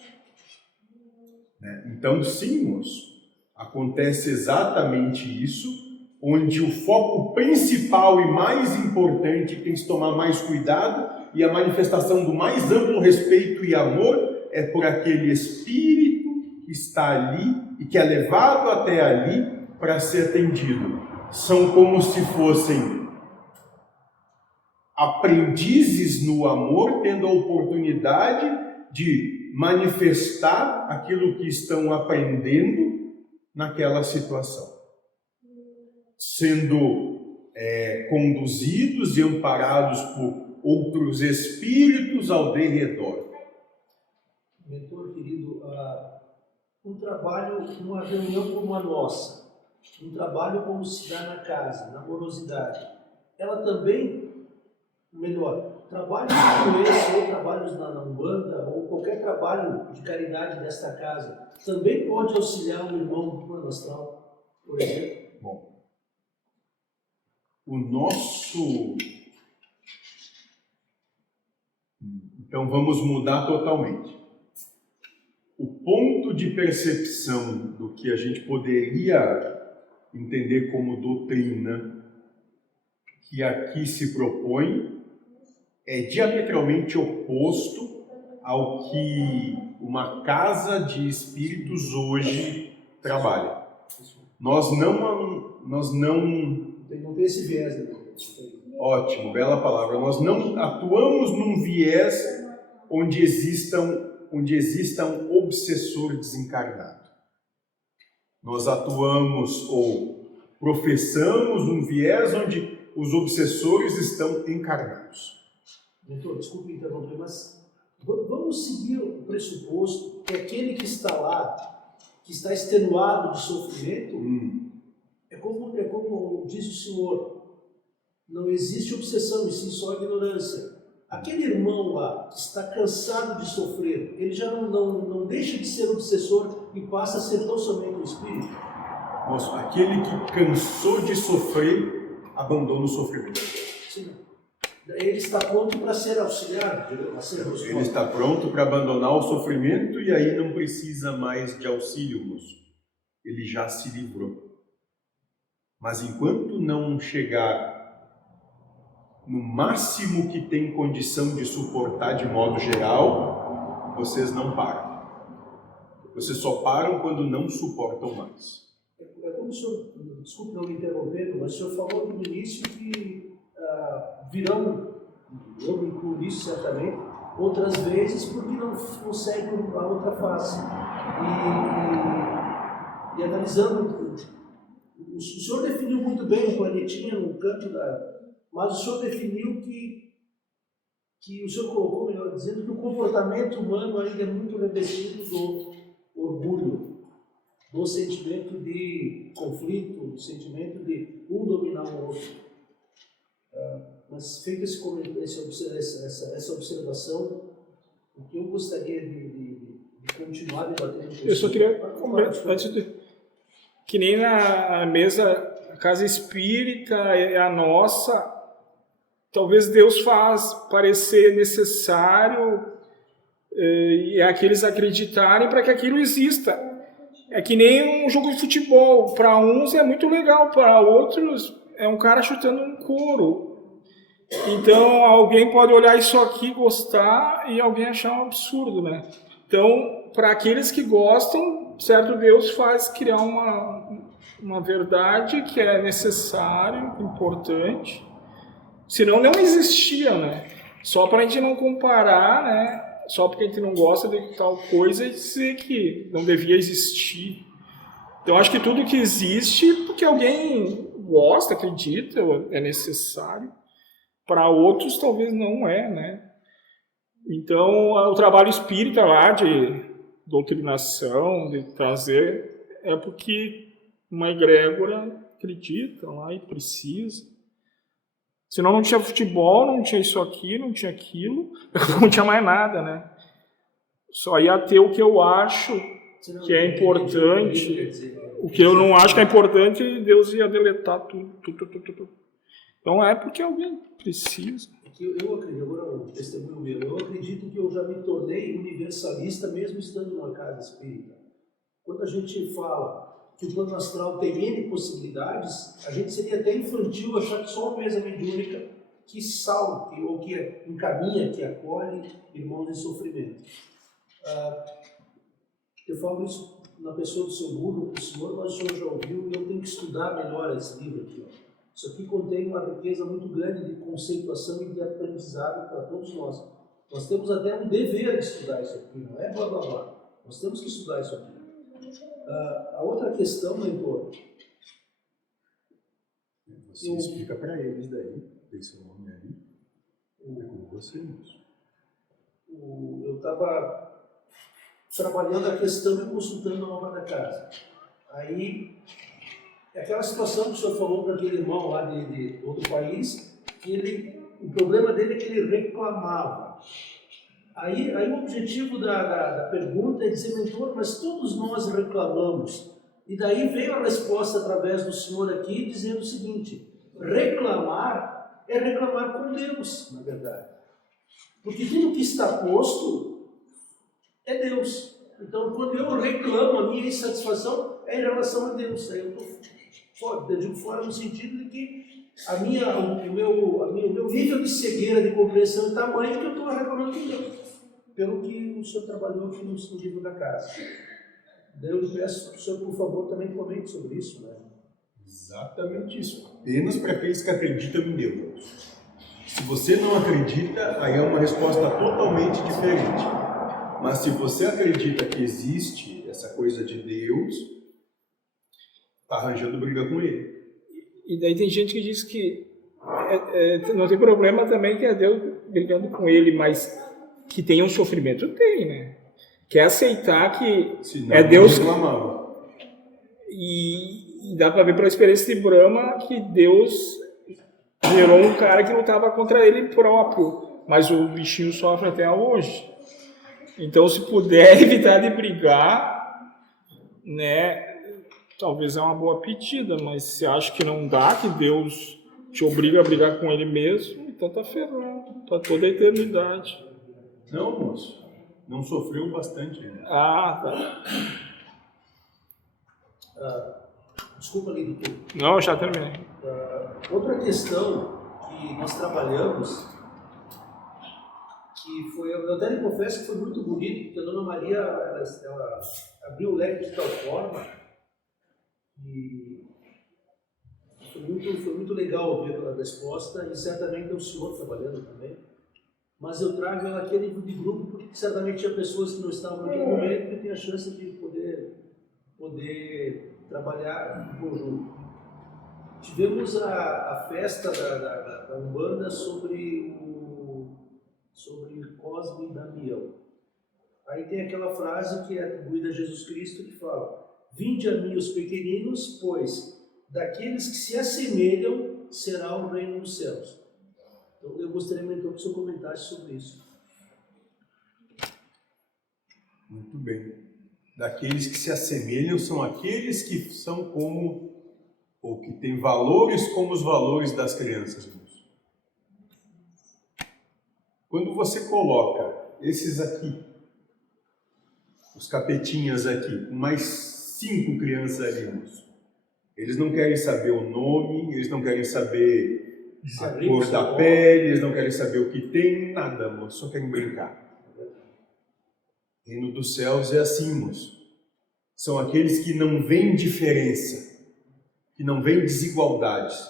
Então, sim, moço, acontece exatamente isso, onde o foco principal e mais importante tem que tomar mais cuidado e a manifestação do mais amplo respeito e amor é por aquele espírito que está ali e que é levado até ali para ser atendido. São como se fossem aprendizes no amor, tendo a oportunidade de manifestar aquilo que estão aprendendo naquela situação, sendo conduzidos e amparados por outros espíritos ao derredor. Mentor querido, um trabalho, uma reunião como a nossa, um trabalho como se dá na casa, na amorosidade, ela também, melhor, trabalhos como esse, ou trabalhos na Umbanda, ou qualquer trabalho de caridade desta casa, também pode auxiliar um irmão do plano astral, por exemplo? Bom, o nosso... Então vamos mudar totalmente. O ponto de percepção do que a gente poderia entender como doutrina que aqui se propõe é diametralmente oposto ao que uma casa de espíritos hoje trabalha. Nós não tem esse viés, né? Ótimo, bela palavra. Nós não atuamos num viés onde exista um obsessor desencarnado. Nós atuamos ou professamos um viés onde os obsessores estão encarnados. Mentor, desculpe interromper, mas vamos seguir o pressuposto que aquele que está lá, que está extenuado de sofrimento, é como diz o Senhor, não existe obsessão, e sim só ignorância. Aquele irmão lá que está cansado de sofrer, ele já não deixa de ser obsessor e passa a ser tão somente um espírito? Moço, aquele que cansou de sofrer, abandona o sofrimento. Sim. Ele está pronto para ser auxiliado, a ser resposta. Ele está pronto para abandonar o sofrimento e aí não precisa mais de auxílio, moço. Ele já se livrou. Mas enquanto não chegar no máximo que tem condição de suportar de modo geral, vocês não param. Vocês só param quando não suportam mais. É como o senhor, desculpe não me interrompendo, mas o senhor falou no início que virão, eu me incluo nisso certamente, outras vezes porque não consegue a outra face. E analisando, o senhor definiu muito bem o planetinha no canto mas o senhor definiu que o senhor colocou, melhor dizendo, que o comportamento humano ainda é muito revestido do orgulho, do sentimento de conflito, do sentimento de um dominar o outro. Mas feito essa observação, o que eu gostaria de continuar debatendo com eu só queria antes que nem na mesa, a casa espírita é a nossa. Talvez Deus faz parecer necessário e aqueles acreditarem para que aquilo exista. É que nem um jogo de futebol. Para uns é muito legal, para outros é um cara chutando um couro. Então alguém pode olhar isso aqui, gostar e alguém achar um absurdo, né? Então, para aqueles que gostam, certo, Deus faz criar uma verdade que é necessário, importante. Senão não existia, né? Só para a gente não comparar, né? Só porque a gente não gosta de tal coisa e dizer que não devia existir. Então acho que tudo que existe, porque alguém gosta, acredita, é necessário. Para outros talvez não é, né? Então o trabalho espírita lá de doutrinação, de trazer, é porque uma egrégora acredita lá e precisa. Senão não tinha futebol, não tinha isso aqui, não tinha aquilo, não tinha mais nada, né? Só ia ter o que eu acho que é importante, o que eu não acho que é importante, Deus ia deletar tudo. Então é porque alguém precisa. Eu acredito, agora um testemunho meu, eu acredito que eu já me tornei universalista mesmo estando numa casa espírita. Quando a gente fala que o plano astral tem N possibilidades, a gente seria até infantil achar que só uma mesa mediúnica que salve, ou que encaminha, que acolhe irmãos em sofrimento. Eu falo isso na pessoa do seu Bruno, o senhor, mas o senhor já ouviu, e eu tenho que estudar melhor esse livro aqui. Isso aqui contém uma riqueza muito grande de conceituação e de aprendizado para todos nós. Nós temos até um dever de estudar isso aqui, não é blá blá blá. Nós temos que estudar isso aqui. A outra questão, mentor... Você explica para eles daí, tem seu nome aí, é com você isso. Eu estava trabalhando a questão e consultando a obra da casa. Aí, aquela situação que o senhor falou para aquele irmão lá de outro país, que o problema dele é que ele reclamava. Aí o objetivo da pergunta é dizer, mentor, mas todos nós reclamamos. E daí veio a resposta através do senhor aqui, dizendo o seguinte, reclamar é reclamar com Deus, na verdade. Porque tudo que está posto é Deus. Então, quando eu reclamo, a minha insatisfação é em relação a Deus. Aí eu estou fora, eu digo fora no sentido de que o meu nível de cegueira, de compreensão e tamanho que eu estou reclamando com Deus. Pelo que o senhor trabalhou aqui no livro da casa. Daí eu lhe peço que o senhor, por favor, também comente sobre isso, né? Exatamente isso. Apenas para aqueles que acreditam em Deus. Se você não acredita, aí é uma resposta totalmente diferente. Mas se você acredita que existe essa coisa de Deus, está arranjando briga com ele. E daí tem gente que diz que não tem problema também que é Deus brigando com ele, mas que tem um sofrimento, tem, né? Quer aceitar que Senão, é Deus. Reclamava. E dá para ver pela experiência de Brahma que Deus gerou um cara que lutava contra ele próprio, mas o bichinho sofre até hoje. Então, se puder evitar de brigar, né, talvez é uma boa pedida, mas se acha que não dá, que Deus te obriga a brigar com ele mesmo, então tá ferrado, para toda a eternidade. Não, moço, não sofreu bastante ainda. Tá. Desculpa, Lido. Não, já terminei. Outra questão que nós trabalhamos, que foi, eu até lhe confesso que foi muito bonito, porque a Dona Maria ela abriu o leque de tal forma e foi muito legal ouvir aquela resposta, e certamente é o senhor trabalhando também. Mas eu trago ela aqui a nível de grupo, porque certamente tinha pessoas que não estavam naquele momento e tem a chance de poder trabalhar em conjunto. Tivemos a festa da Umbanda sobre Cosme e Damião. Aí tem aquela frase que é atribuída a Jesus Cristo que fala: vinde a mim os pequeninos, pois daqueles que se assemelham será o reino dos céus. Então eu gostaria, então, que o senhor comentasse sobre isso. Muito bem. Daqueles que se assemelham são aqueles que são como, ou que têm valores como os valores das crianças. Quando você coloca esses aqui, os capetinhas aqui, com mais 5 crianças ali, eles não querem saber o nome, eles não querem saber a cor da pele, eles não querem saber o que tem, nada, moço, só querem brincar. Reino dos céus é assim, moço. São aqueles que não veem diferença, que não veem desigualdades,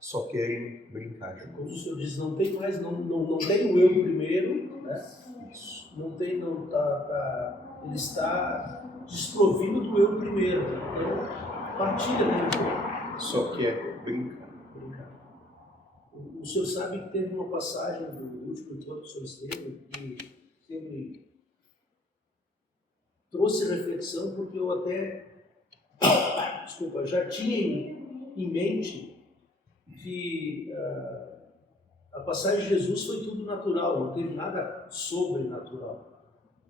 só querem brincar. Como o senhor diz, não tem mais, não tem o eu primeiro, né? Isso. Ele está desprovido do eu primeiro. Então, partilha dele. Só quer brincar. O senhor sabe que teve uma passagem do último encontro que o senhor esteve que me trouxe reflexão, porque eu até, já tinha em mente que a passagem de Jesus foi tudo natural, não teve nada sobrenatural.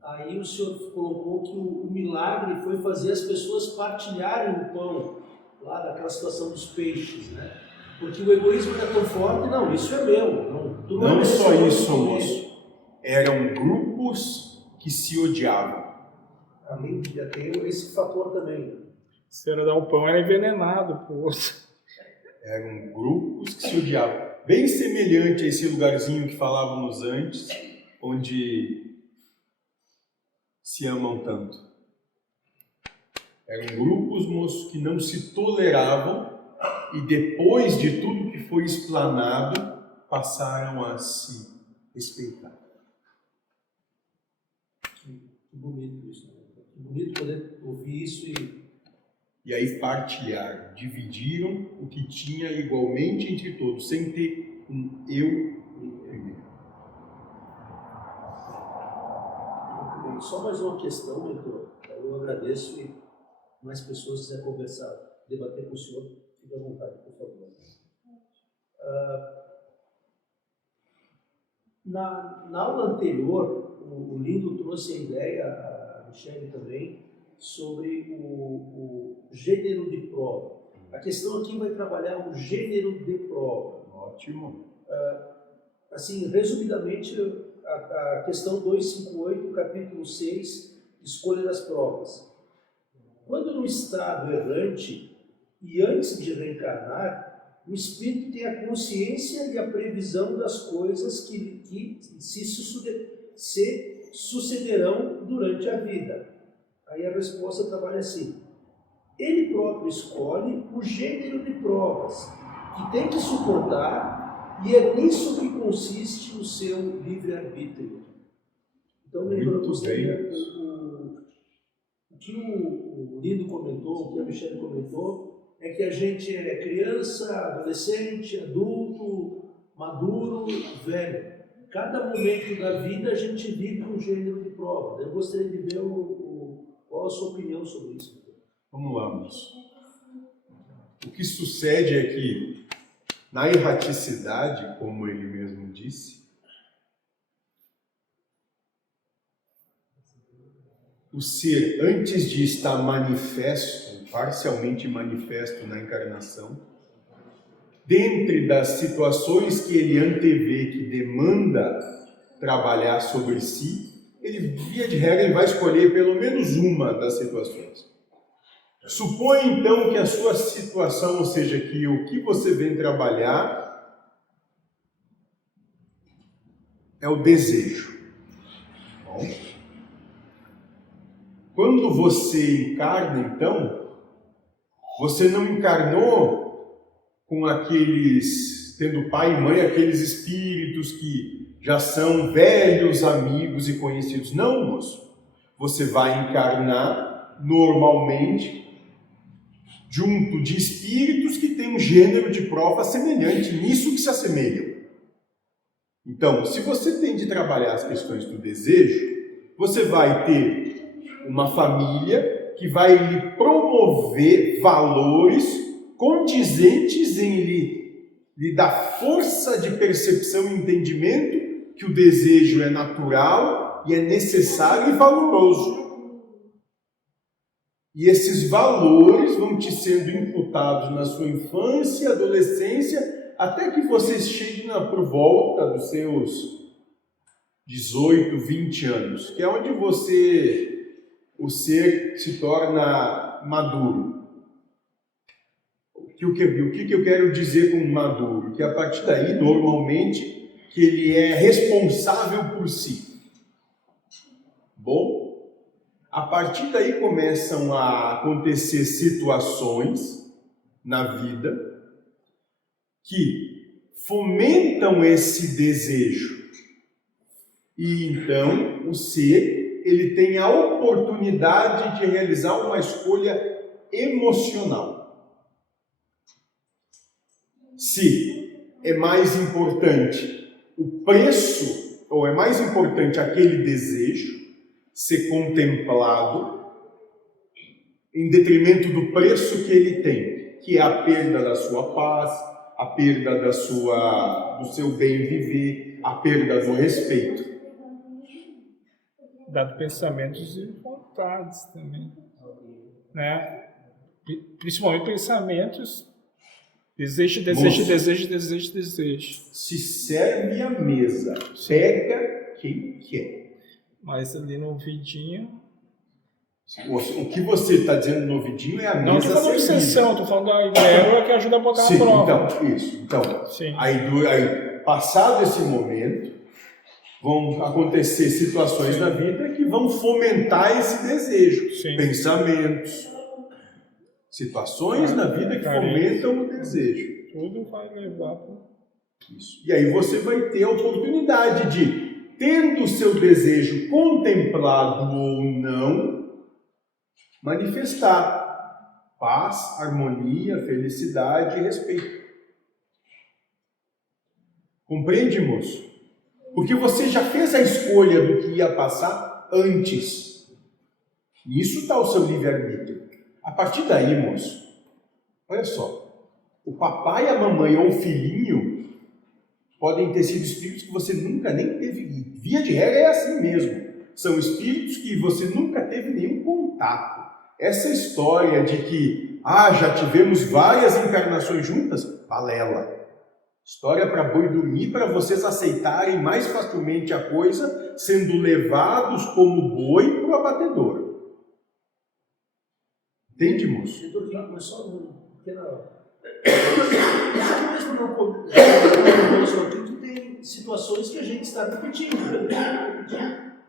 Aí o senhor colocou que o milagre foi fazer as pessoas partilharem o pão, lá daquela situação dos peixes, né? Porque o egoísmo era tão forte, não, isso é meu. Não só isso, moço. Eram grupos que se odiavam. Além de ter esse fator também. Se era dar o pão, era envenenado pro outro. Eram grupos que se odiavam. Bem semelhante a esse lugarzinho que falávamos antes, onde se amam tanto. Eram grupos, moço, que não se toleravam e depois de tudo que foi explanado, passaram a se respeitar. Que bonito isso, né? Que bonito poder ouvir isso E aí partilharam, dividiram o que tinha igualmente entre todos, sem ter um eu primeiro. Muito bem. Só mais uma questão, mentor. Eu agradeço e mais pessoas quiserem conversar, debater com o senhor, fique à vontade, por favor. Na aula anterior, o Lindo trouxe a ideia, a Michele também, sobre o gênero de prova. A questão aqui vai trabalhar o gênero de prova. Ótimo. Assim, resumidamente, a questão 258, capítulo 6, escolha das provas. Quando no estado errante e antes de reencarnar, o espírito tem a consciência e a previsão das coisas que se sucederão durante a vida. Aí a resposta trabalha assim: ele próprio escolhe o gênero de provas que tem que suportar, e é nisso que consiste o seu livre-arbítrio. Então, lembrando o que o Lindo comentou, o que a Michele comentou, é que a gente é criança, adolescente, adulto, maduro, velho. Cada momento da vida a gente vive um gênero de prova. Eu gostaria de ver qual a sua opinião sobre isso. Vamos lá, moço. O que sucede é que, na erraticidade, como ele mesmo disse, o ser, antes de estar manifesto, parcialmente manifesto na encarnação, dentre das situações que ele antevê, que demanda trabalhar sobre si, ele, via de regra, ele vai escolher pelo menos uma das situações. Supõe, então, que a sua situação, ou seja, que o que você vem trabalhar é o desejo. Bom, quando você encarna, então, você não encarnou com aqueles, tendo pai e mãe, aqueles espíritos que já são velhos amigos e conhecidos. Não, moço. Você vai encarnar, normalmente, junto de espíritos que têm um gênero de prova semelhante, nisso que se assemelham. Então, se você tem de trabalhar as questões do desejo, você vai ter uma família que vai lhe promover valores condizentes em lhe dar força de percepção e entendimento que o desejo é natural e é necessário e valoroso. E esses valores vão te sendo imputados na sua infância, adolescência, até que você chegue por volta dos seus 18, 20 anos, que é onde o ser se torna maduro. O que eu quero dizer com maduro? Que a partir daí, normalmente, que ele é responsável por si. Bom? A partir daí começam a acontecer situações na vida que fomentam esse desejo. E então o ser, ele tem a oportunidade de realizar uma escolha emocional. Se é mais importante o preço, ou é mais importante aquele desejo ser contemplado em detrimento do preço que ele tem, que é a perda da sua paz, a perda do seu bem viver, a perda do respeito. dado pensamentos e vontades também, né? Principalmente pensamentos, desejo. Se serve a mesa, pega quem quer. Mas ali no ouvidinho... O que você está dizendo no ouvidinho é a Não mesa estou falando de servida. sessão, estou falando da ideia que ajuda a botar Sim, na prova. então, isso. Então, Sim. aí, passado esse momento, vão acontecer situações na vida que vão fomentar esse desejo. Sim. Pensamentos, situações na vida que fomentam o desejo. Tudo vai levar para... Isso. E aí você vai ter a oportunidade de, tendo o seu desejo contemplado ou não, manifestar paz, harmonia, felicidade e respeito. Compreende, moço? Porque você já fez a escolha do que ia passar antes. Nisso está o seu livre-arbítrio. A partir daí, moço, olha só, o papai, a mamãe ou o filhinho podem ter sido espíritos que você nunca nem teve. Via de regra é assim mesmo. São espíritos que você nunca teve nenhum contato. Essa história de que, já tivemos várias encarnações juntas, balela. História para boi dormir, para vocês aceitarem mais facilmente a coisa, sendo levados como boi para o abatedor. Entende, moço? Mas só uma pequena... Mesmo não tu tem situações que a gente está repetindo.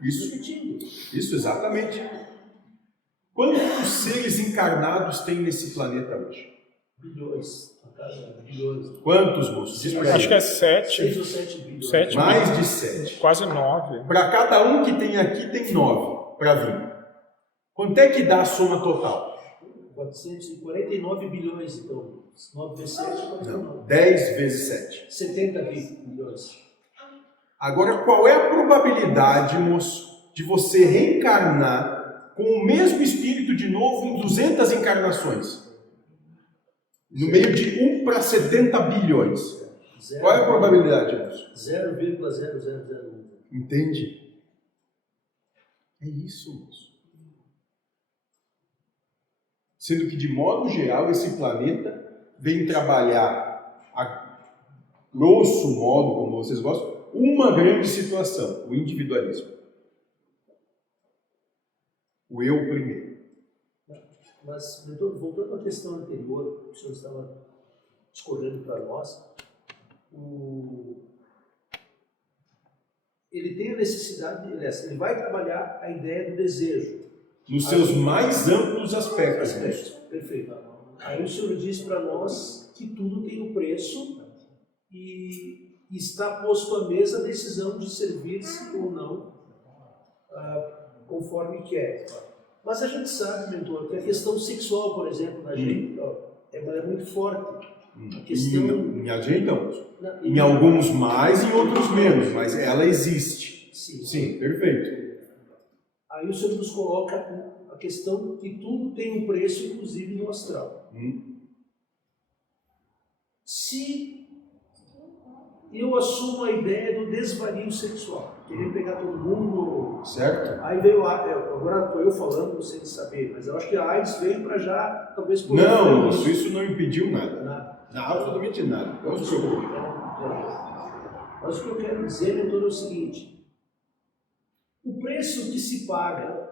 Isso, exatamente. Quantos seres encarnados tem nesse planeta hoje? Bilhões. Bilhões. Quantos, moço? Diz pra Acho que é 7. 6 ou 7 bilhões. 7 mais de 7. Quase 9. Para cada um que tem aqui, tem 9 para vir. Quanto é que dá a soma total? 449 bilhões, então. 9 vezes 7, 49. Não, 10 vezes 7. 70 bilhões. Agora, qual é a probabilidade, moço, de você reencarnar com o mesmo espírito de novo em 200 encarnações? No meio de 1 para 70 bilhões. Qual é a probabilidade, moço? 0,0001. Entende? É isso, moço. Sendo que, de modo geral, esse planeta vem trabalhar, a grosso modo, como vocês gostam, uma grande situação, o individualismo. O eu primeiro. Mas, voltando à questão anterior, que o senhor estava discorrendo para nós, ele tem a necessidade, ele vai trabalhar a ideia do desejo. Nos seus mais amplos aspectos. Perfeito. Aí o senhor diz para nós que tudo tem um preço e está posto à mesa a decisão de servir-se ou não, conforme quer. Mas a gente sabe, mentor, que a questão sexual, por exemplo, na gente é muito forte. A questão... Em gente, não. Em alguns mais, em outros menos, mas ela existe. Sim, perfeito. Aí o senhor nos coloca a questão que tudo tem um preço, inclusive no astral. Se eu assumo a ideia do desvario sexual, querer pegar todo mundo... Certo. Aí veio agora estou eu falando sem saber, mas eu acho que a AIDS veio para já, talvez... Não, isso não impediu nada. Não, absolutamente nada. Não se preocupe. Mas o que eu quero dizer, mentor, é o seguinte... O preço que se paga,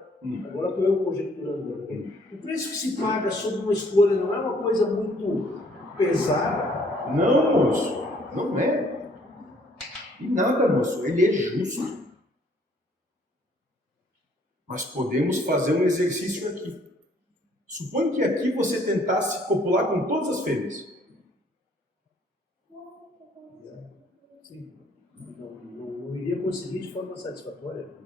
agora estou eu conjecturando, o preço que se paga sobre uma escolha não é uma coisa muito pesada? Não, moço, não é. E nada, moço, ele é justo. Mas podemos fazer um exercício aqui. Suponha que aqui você tentasse copular com todas as fêmeas. Sim. Não iria conseguir de forma satisfatória.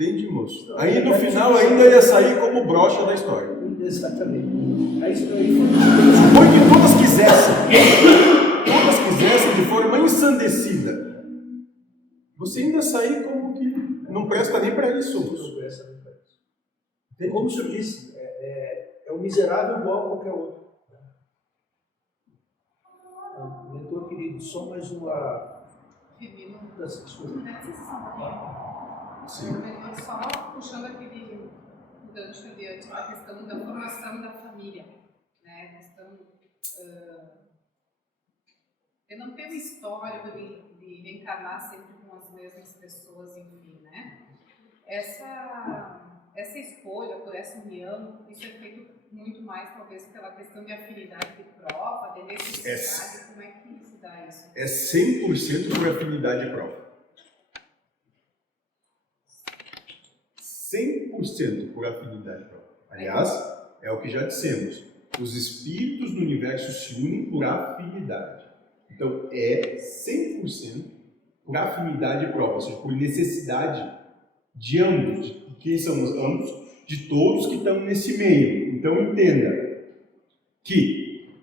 Entende, moço? Aí no final ainda ia sair como brocha da história. Exatamente. Aí, Suponha que todas quisessem de forma ensandecida. Você ainda sair como que não presta nem para isso, moço. Não presta nem para isso. Como o senhor disse, é um miserável igual a qualquer outro. Mentor querido, só mais uma Firmino, Desculpa. nessa sessão aqui, Sim. eu tô só puxando aquele gancho de antes, a questão da formação da família, né? A questão de não ter uma história de reencarnar sempre com as mesmas pessoas, enfim, né? Essa escolha por essa união, isso é feito muito mais, talvez, pela questão de afinidade de prova, de necessidade, como é que se dá isso? É 100% por afinidade de prova. 100% por afinidade de prova. Aliás, é o que já dissemos. Os espíritos no universo se unem por afinidade. Então, é 100% por afinidade de prova, ou seja, por necessidade de ambos. De quem são os ambos? De todos que estão nesse meio. Então, entenda que,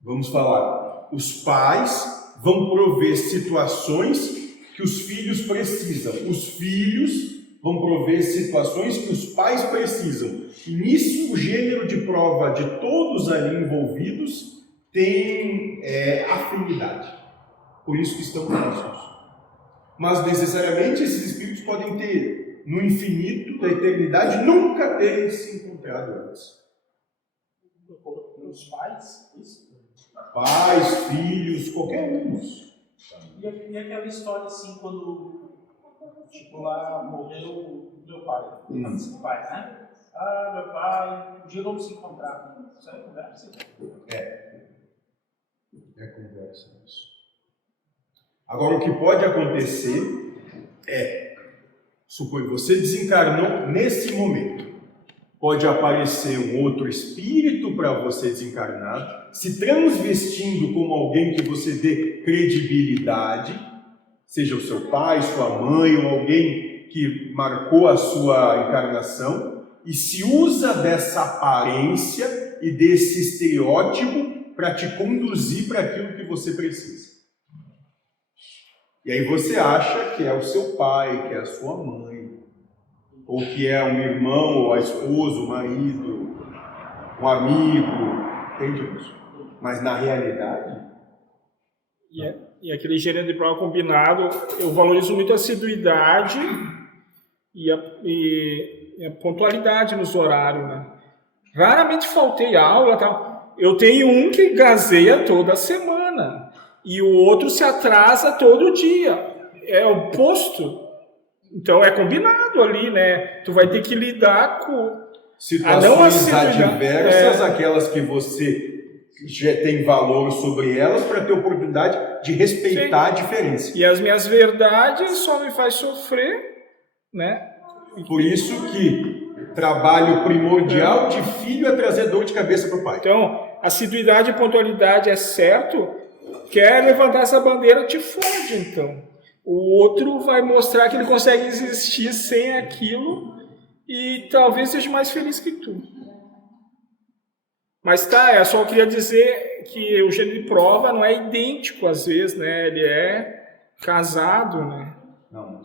vamos falar, os pais vão prover situações que os filhos precisam. Os filhos vão prover situações que os pais precisam. E nisso, o gênero de prova de todos ali envolvidos tem afinidade. Por isso que estão próximos. Mas, necessariamente, esses espíritos podem ter, no infinito da eternidade, nunca terem se encontrado antes. Os pais, isso. Pais, filhos, qualquer um. E aquela história assim, quando, tipo, lá morreu meu pai, meu pai, né? Ah, meu pai, um dia vamos se encontrar. Isso é conversa? É conversa isso. Agora, o que pode acontecer é, supõe você desencarnou nesse momento. Pode aparecer um outro espírito para você desencarnar, se transvestindo como alguém que você dê credibilidade, seja o seu pai, sua mãe ou alguém que marcou a sua encarnação, e se usa dessa aparência e desse estereótipo para te conduzir para aquilo que você precisa. E aí você acha que é o seu pai, que é a sua mãe, ou que é um irmão, ou a esposa, o marido, um amigo, entende isso? Mas na realidade... E aquele gênero de prova combinado, eu valorizo muito a assiduidade e a pontualidade nos horários, né? Raramente faltei aula, tal. Eu tenho um que gazeia toda semana. E o outro se atrasa todo dia. É o oposto. Então é combinado ali, né? Tu vai ter que lidar com situações adversas, aquelas que você já tem valor sobre elas, para ter oportunidade de respeitar a diferença. E as minhas verdades só me faz sofrer, né? Por isso que trabalho primordial de filho é trazer dor de cabeça para o pai. Então, assiduidade e pontualidade é certo. Quer levantar essa bandeira, te fode, então. O outro vai mostrar que ele consegue existir sem aquilo e talvez seja mais feliz que tu. Mas tá, eu só queria dizer que o gênero de prova não é idêntico às vezes, né? Ele é casado, né? Não,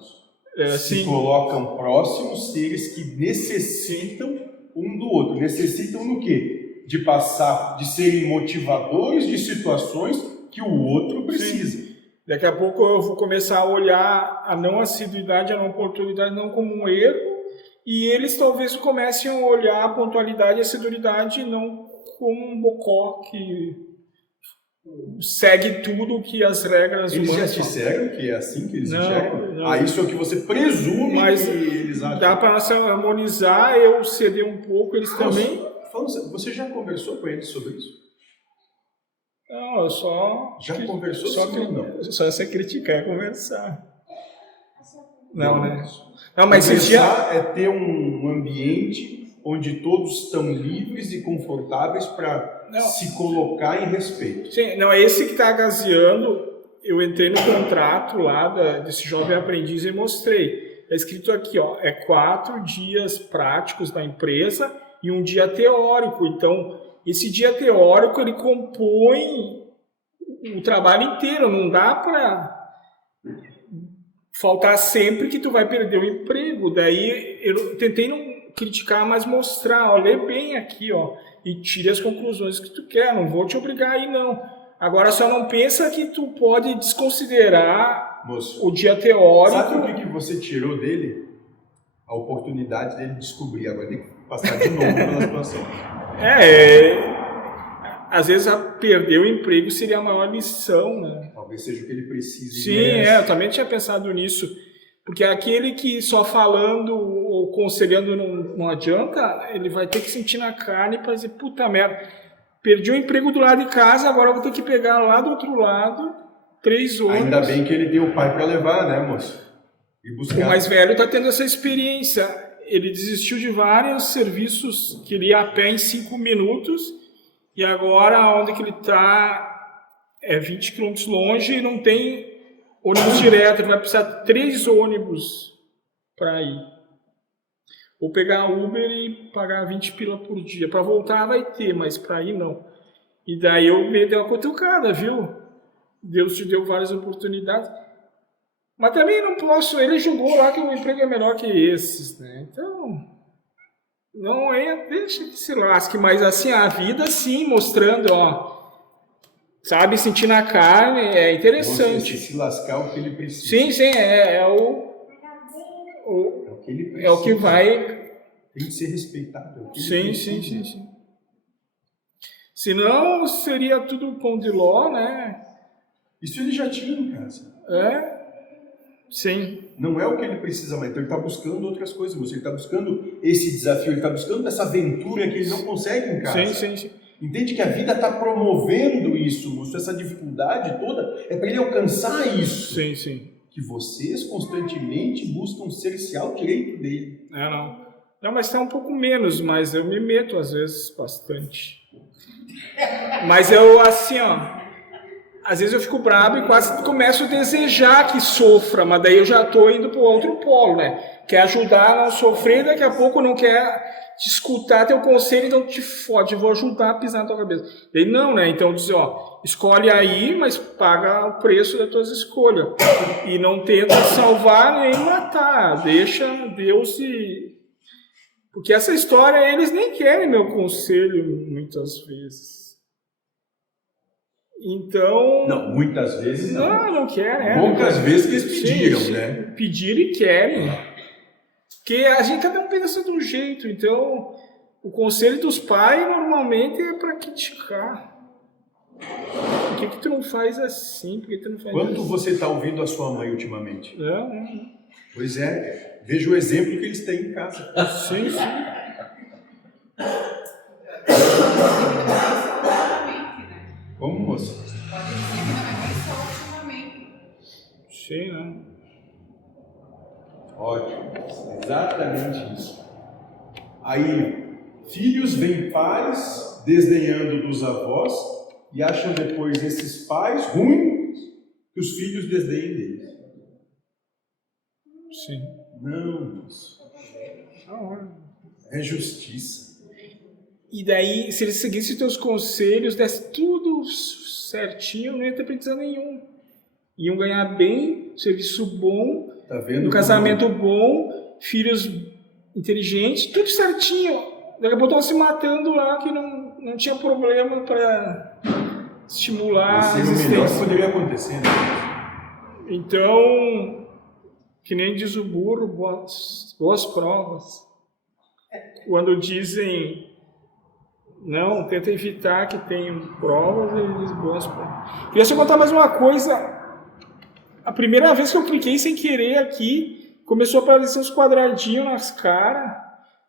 se colocam próximos seres que necessitam um do outro. Necessitam no quê? De passar, de serem motivadores de situações que o outro precisa. Sim. Daqui a pouco eu vou começar a olhar a não assiduidade, a não pontualidade não como um erro, e eles talvez comecem a olhar a pontualidade e a assiduidade não como um bocó que segue tudo que as regras humanas. Eles já disseram que é assim que eles enxergam? Não. Isso é o que você presume, mas que eles acham. Dá para harmonizar, eu ceder um pouco, eles também... Você já conversou com eles sobre isso? Não, eu só... Já conversou sobre isso? Não. Só se criticar é conversar. Não, né? Não, mas conversar é ter um ambiente onde todos estão livres e confortáveis para se colocar em respeito. Sim, não, é esse que está gazeando. Eu entrei no contrato lá desse jovem aprendiz e mostrei. Está escrito aqui, ó, 4 dias práticos na empresa e um dia teórico. Então, esse dia teórico, ele compõe o trabalho inteiro. Não dá para faltar sempre que tu vai perder o emprego. Daí, eu tentei não criticar, mas mostrar, ó, lê bem aqui, ó, e tire as conclusões que tu quer. Não vou te obrigar aí, não. Agora, só não pensa que tu pode desconsiderar Moço, o dia teórico. sabe o que você tirou dele? A oportunidade dele descobrir. Agora tem que passar de novo pela situação. Às vezes perder o emprego seria a maior lição, né? Talvez seja o que ele precise. Sim, eu também tinha pensado nisso. Porque aquele que só falando ou conselhando não adianta, ele vai ter que sentir na carne para dizer, puta merda, perdi o emprego do lado de casa, agora eu vou ter que pegar lá do outro lado 3 ônibus. Ainda bem que ele tem o pai para levar, né, moço? E buscar. O mais velho está tendo essa experiência. Ele desistiu de vários serviços que ele ia a pé em 5 minutos e agora onde que ele está é 20 km longe e não tem ônibus direto. Ele vai precisar de 3 ônibus para ir. Ou pegar Uber e pagar 20 pila por dia. Para voltar vai ter, mas para ir não. E daí eu me dei uma cutucada, viu? Deus te deu várias oportunidades. Mas também não posso, ele julgou lá que o emprego é melhor que esses, né? Então, não é, deixa que se lasque, mas assim, a vida sim, mostrando, ó, sabe, sentir na carne, é interessante. Se lascar o que ele precisa. Sim, é o que ele precisa. É o que vai... Tem que ser respeitado. Sim. Senão seria tudo pão de ló, né? Isso ele já tinha em casa. Sim. Não é o que ele precisa mais, então ele está buscando outras coisas, ele está buscando esse desafio, ele está buscando essa aventura que ele não consegue em casa. Sim. Entende que a vida está promovendo isso, moço, essa dificuldade toda é para ele alcançar isso. Sim. Que vocês constantemente buscam cercear o direito dele. Não, mas está um pouco menos, mas eu me meto às vezes bastante. Mas eu, assim, ó... Às vezes eu fico bravo e quase começo a desejar que sofra, mas daí eu já estou indo para o outro polo, né? Quer ajudar a não sofrer, daqui a pouco não quer te escutar teu conselho, então te fode, vou ajudar a pisar na tua cabeça. Daí não, né? Então diz, ó, escolhe aí, mas paga o preço das tuas escolhas. E não tenta salvar nem matar, deixa Deus e... Porque essa história, eles nem querem meu conselho muitas vezes. Então... Não, muitas vezes não. Não querem. Poucas vezes que eles pediram, né? Pediram e querem. Porque a gente cada um pensa de um jeito. Então, o conselho dos pais normalmente é para criticar. Por que tu não faz assim? Por que tu não faz Quanto assim? você está ouvindo a sua mãe ultimamente? Não. Pois veja o exemplo que eles têm em casa. Sim. Como, moça? Pode dizer que não é nem só ultimamente. Sim, né? Ótimo. Exatamente isso. Aí, filhos veem pais desdenhando dos avós e acham depois esses pais ruins que os filhos desdenhem deles. Sim. Não, moço. É justiça. E daí, se eles seguissem teus conselhos, desse tudo certinho, não ia ter precisão nenhum. Iam ganhar bem, serviço bom, Tá vendo? um casamento bom, filhos inteligentes, tudo certinho. Daqui a pouco estão se matando lá, que não tinha problema para estimular a Esse é o melhor que existência. poderia acontecer, né? Então, que nem diz o burro, boas provas. Quando dizem... Não, tenta evitar que tenham provas, ele diz boas provas. Queria só contar mais uma coisa. A primeira vez que eu cliquei sem querer aqui, começou a aparecer uns quadradinhos nas caras,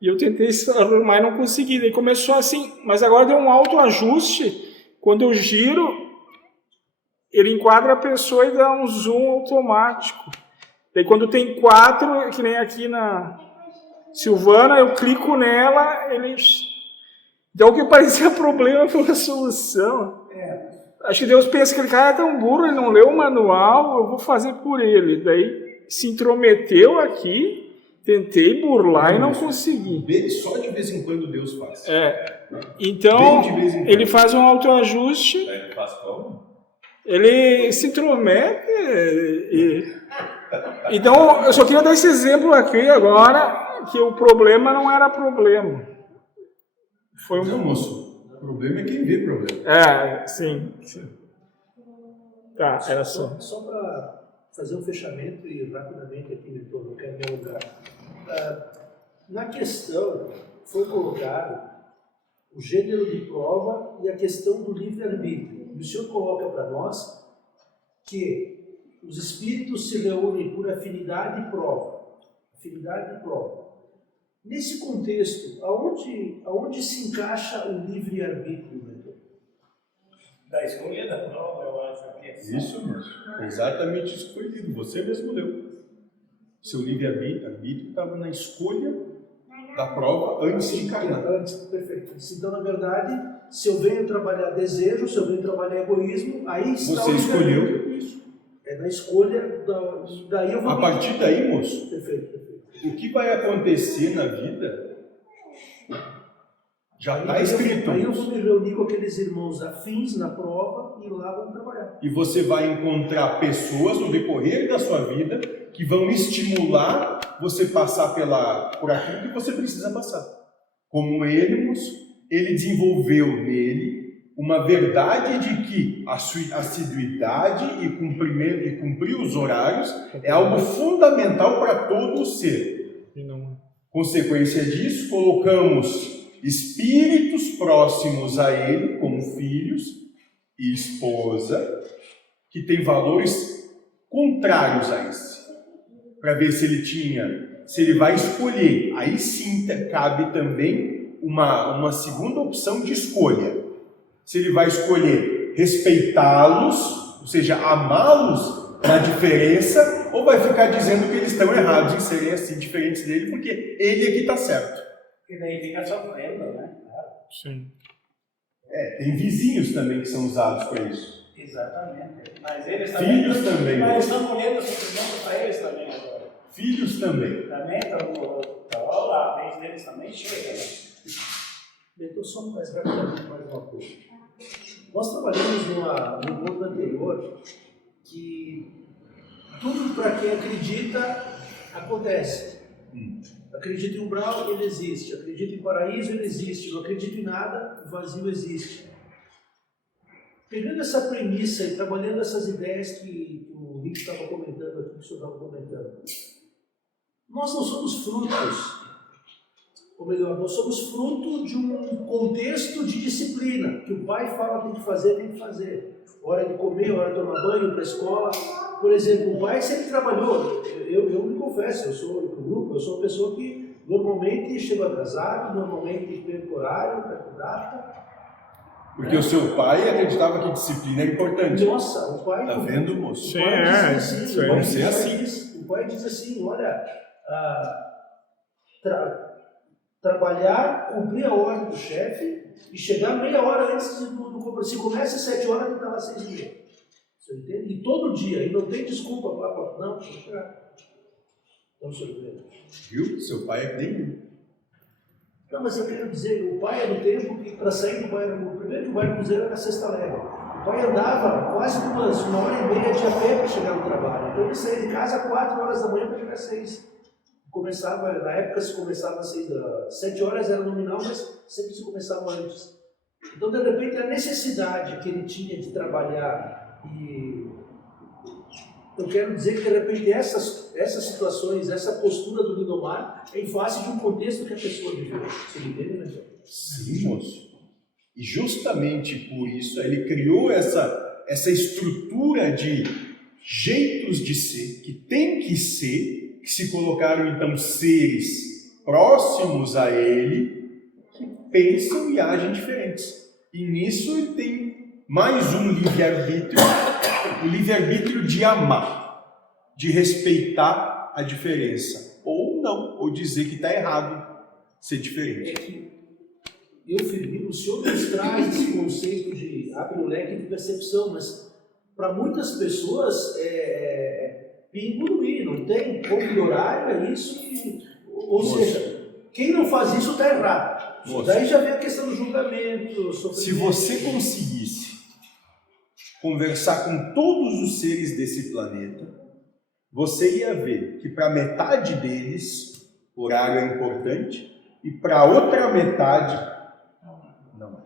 e eu tentei arrumar e não consegui. Daí começou assim, mas agora deu um autoajuste. Quando eu giro, ele enquadra a pessoa e dá um zoom automático. Daí quando tem 4, que nem aqui na Silvana, eu clico nela, ele... Então o que parecia problema foi uma solução. Acho que Deus pensa que aquele cara é tão burro, ele não leu o manual, eu vou fazer por ele. Daí se intrometeu aqui, tentei burlar e não consegui. Só de vez em quando Deus faz. Então, Bem de vez em quando. ele faz um autoajuste. Ele faz como? Ele se intromete Então, eu só queria dar esse exemplo aqui agora, que o problema não era problema. Foi Não, moço. O problema é quem vê problema. Sim. Tá, era só. Só para fazer um fechamento e rapidamente aqui, mentor, não quero me alongar. Na questão foi colocado o gênero de prova e a questão do livre-arbítrio. E o senhor coloca para nós que os espíritos se reúnem por afinidade e prova. Afinidade e prova. Nesse contexto, aonde se encaixa o livre-arbítrio, mentor? Da escolha da prova, eu acho que é Isso mesmo. Exatamente isso que foi lido. Você mesmo leu. Seu livre-arbítrio estava na escolha da prova antes de encarnar. Antes, perfeito. Então, na verdade, se eu venho trabalhar desejo, se eu venho trabalhar egoísmo, aí está Você o escolheu isso. É na escolha, daí eu vou... A partir daí, moço, Perfeito. o que vai acontecer na vida já está escrito. Aí eu vou me reunir com aqueles irmãos afins na prova e lá vamos trabalhar. E você vai encontrar pessoas no decorrer da sua vida que vão estimular você passar por aquilo que você precisa passar. Como ele desenvolveu nele uma verdade de que a assiduidade e cumprir os horários é algo fundamental para todo ser. Consequência disso, colocamos espíritos próximos a ele, como filhos e esposa, que têm valores contrários a esse. Para ver se ele vai escolher. Aí sim cabe também uma segunda opção de escolha. Se ele vai escolher respeitá-los, ou seja, amá-los na diferença, ou vai ficar dizendo que eles estão errados em serem assim diferentes dele, porque ele é que está certo. E daí fica sofrendo, né? Sim. Tem vizinhos também que são usados para isso. Exatamente. Mas eles também. Filhos também. Mas estão colhendo sofrimento para eles também agora. Filhos também. Também estão lá, a vez deles também chega. Então, só mais rapidamente mais uma coisa. Nós trabalhamos no ponto anterior que tudo para quem acredita acontece. Acredita em umbral, ele existe. Acredita em paraíso, ele existe. Não acredita em nada, o vazio existe. Pegando essa premissa e trabalhando essas ideias que o Rick estava comentando aqui, que o senhor estava comentando, nós não somos frutos, ou melhor, nós somos fruto de um contexto de disciplina, que o pai fala tem que fazer. Hora de comer, hora de tomar banho, para a escola. Por exemplo, o pai sempre trabalhou. Eu me confesso, eu sou uma pessoa que normalmente chego atrasado, normalmente perco horário, perco data. Porque o seu pai acreditava que disciplina é importante. Nossa, o pai... Tá vendo, moço? Sim, vamos ser assim. O pai diz assim, olha, trabalhar, cumprir a ordem do chefe e chegar meia hora antes do compromisso. Se começa às 7 horas, ele está lá às 6h30. Você entende? E todo dia, e não tem desculpa, não, deixa eu chegar. Então, senhor, viu? Seu pai é que nem eu. Não, mas eu quero dizer, o pai era no tempo que para sair do bairro, primeiro que o bairro Cruzeiro era sexta légua. O pai andava quase uma hora e meia de a pé para chegar no trabalho. Então ele saía de casa às 4 horas da manhã para chegar às 6. Na época se começava às 7 horas era nominal, mas sempre se começava antes. Então, de repente, a necessidade que ele tinha de trabalhar, e eu quero dizer que, de repente, essas situações, essa postura do Lindomar é em face de um contexto que a pessoa viveu. Você entende, né, João? Sim, moço. E justamente por isso ele criou essa estrutura de jeitos de ser, que tem que ser, que se colocaram então seres próximos a ele, que pensam e agem diferentes. E nisso ele tem mais um livre-arbítrio, o livre-arbítrio de amar, de respeitar a diferença, ou não, ou dizer que está errado ser diferente. É que o senhor nos traz esse conceito de abre o leque de percepção, mas para muitas pessoas pinguruí, não tem ponto de horário, é isso, ou seja, quem não faz isso está errado. Daí já vem a questão do julgamento, sofrimento. Se você conseguisse conversar com todos os seres desse planeta, você ia ver que para metade deles horário é importante e para outra metade não é.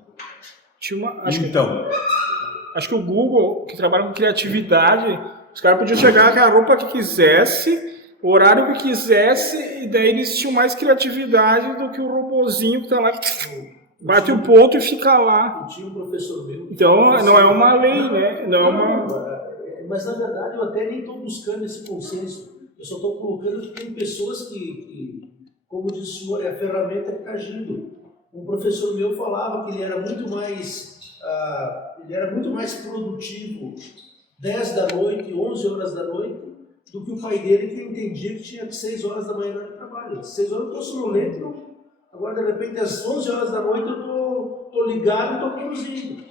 Acho que o Google, que trabalha com criatividade, Os caras podiam chegar com a roupa que quisesse, o horário que quisesse, e daí eles tinham mais criatividade do que o robozinho que tá lá, bate o ponto e fica lá. Tinha um professor meu. Então, não é uma lei, né? Não é uma... Mas, na verdade, eu até nem estou buscando esse consenso. Eu só estou colocando que tem pessoas que, como diz o senhor, é a ferramenta que está agindo. Um professor meu falava que ele era muito mais produtivo 10 da noite, 11 horas da noite, do que o pai dele, que entendia que tinha que 6 horas da manhã de trabalho. 6 horas eu estou sonolento, não. Agora, de repente, às 11 horas da noite eu estou ligado e estou produzindo.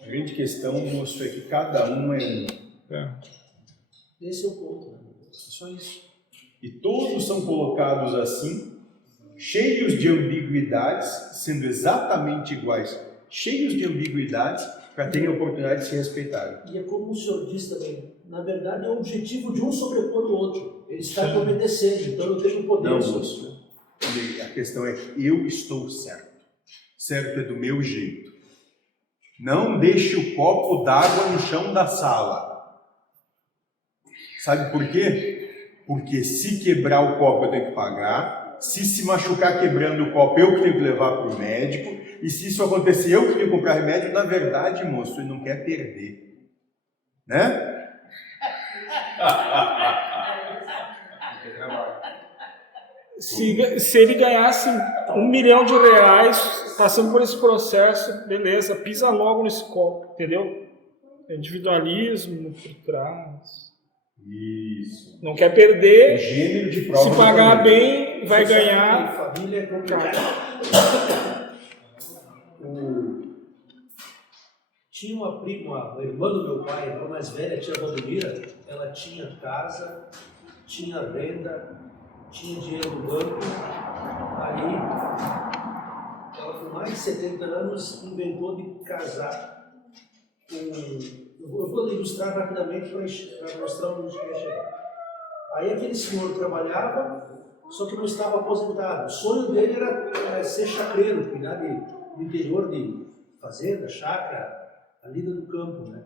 A grande questão, moço, é que cada um é um. Esse é o ponto. Só isso. E todos são colocados assim, cheios de ambiguidades, sendo exatamente iguais, cheios de ambiguidades, para terem a oportunidade de se respeitarem. E é como o senhor disse também, na verdade é o objetivo de um sobrepor o outro. Ele está me obedecendo, então eu tenho poder. Não, moço. A questão é que eu estou certo. Certo é do meu jeito. Não deixe o copo d'água no chão da sala. Sabe por quê? Porque se quebrar o copo eu tenho que pagar, se machucar quebrando o copo eu que tenho que levar para o médico, e se isso acontecer eu que tenho que comprar remédio, na verdade, moço, ele não quer perder. Né? Se ele ganhasse R$1 milhão passando por esse processo, beleza, pisa logo nesse copo, entendeu? Individualismo por trás. Isso. Não quer perder. O gênero de prova. Se pagar bem, vai ganhar. Família é complicado. Tinha uma prima, a irmã do meu pai, a irmã mais velha, a tia Valdomira, ela tinha casa, tinha renda, tinha dinheiro no banco. Aí, ela com mais de 70 anos inventou de casar com... Eu vou ilustrar rapidamente para mostrar onde a gente quer chegar. Aí aquele senhor trabalhava, só que não estava aposentado. O sonho dele era ser chacreiro, cuidar do interior de fazenda, chácara, a lida do campo, né?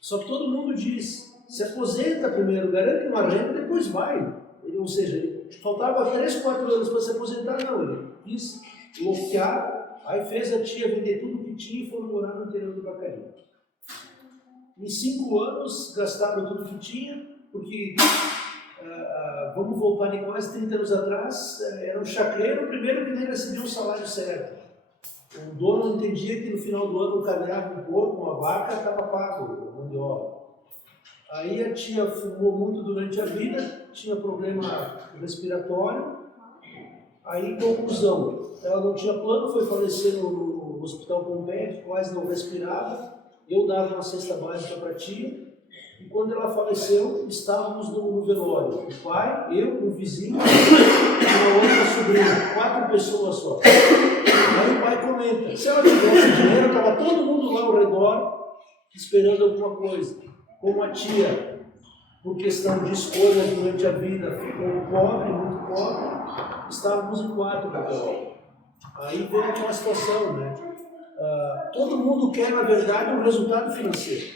Só que todo mundo diz, se aposenta primeiro, garante uma renda, depois vai. Ou seja, faltava 3, 4 anos para se aposentar, não. Ele quis loquear, aí fez a tia vender tudo o que tinha e foram morar no interior do Bacarinho. Em 5 anos, gastaram tudo que tinha, porque, vamos voltar de quase 30 anos atrás, era um chacreiro, primeiro que nem recebia um salário certo. O dono entendia que no final do ano caneava um porco, uma vaca, estava pago, mão de obra. Aí a tia fumou muito durante a vida, tinha problema respiratório. Aí, conclusão, ela não tinha plano, foi falecer no Hospital Pompeia, quase não respirava. Eu dava uma cesta básica para a tia, e quando ela faleceu, estávamos no velório. O pai, eu, um vizinho e uma outra sobrinha, 4 pessoas só. Aí o pai comenta, se ela tivesse dinheiro, estava todo mundo lá ao redor, esperando alguma coisa. Como a tia, por questão de escolha durante a vida, ficou pobre, muito pobre, estávamos em 4 no velório. Aí veio aquela situação, né? Todo mundo quer, na verdade, um resultado financeiro.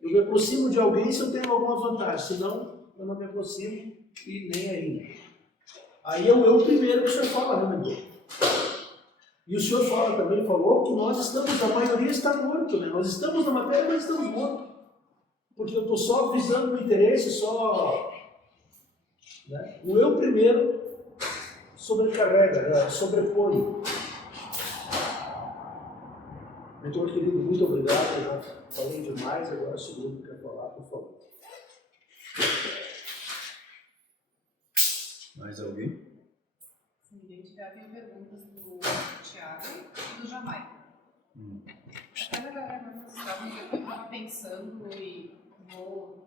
Eu me aproximo de alguém se eu tenho alguma vantagem, senão eu não me aproximo e nem aí. Aí é o eu primeiro que o senhor fala, né, meu? E o senhor falou que nós estamos, a maioria está morto, né? Nós estamos na matéria, mas estamos mortos. Porque eu estou só visando o interesse, só... Né? O eu primeiro sobrecarrega, sobrepõe. Mentor querido, muito obrigado. Eu já falei demais, agora o segundo quer falar, por favor. Mais alguém? Se ninguém tiver, tem perguntas do Thiago e do Jamaica. Até na eu estava pensando e vou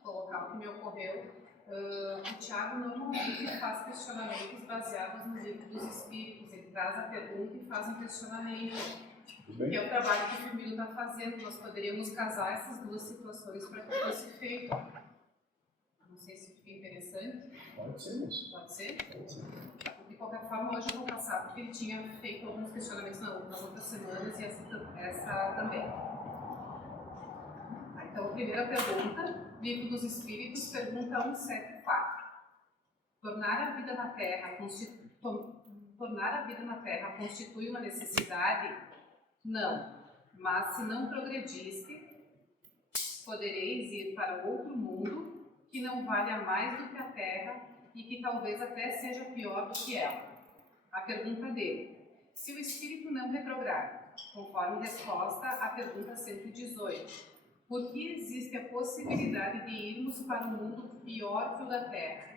colocar o que me ocorreu. O Thiago normalmente faz questionamentos baseados no livro dos Espíritos. Ele traz a pergunta e faz um questionamento. Que é o trabalho que o Firmino está fazendo. Nós poderíamos casar essas duas situações para que fosse feito. Não sei se fica interessante. Pode ser isso. Pode ser? Pode ser. De qualquer forma, hoje eu vou passar, porque ele tinha feito alguns questionamentos nas outras semanas e essa também. Aí Então, a primeira pergunta, Livro dos Espíritos, pergunta 174. Tornar a vida na Terra constitui uma necessidade? Não, mas se não progrediste, podereis ir para outro mundo que não valha mais do que a Terra e que talvez até seja pior do que ela. A pergunta dele: se o espírito não retrograda, conforme resposta à pergunta 118, por que existe a possibilidade de irmos para um mundo pior que o da Terra?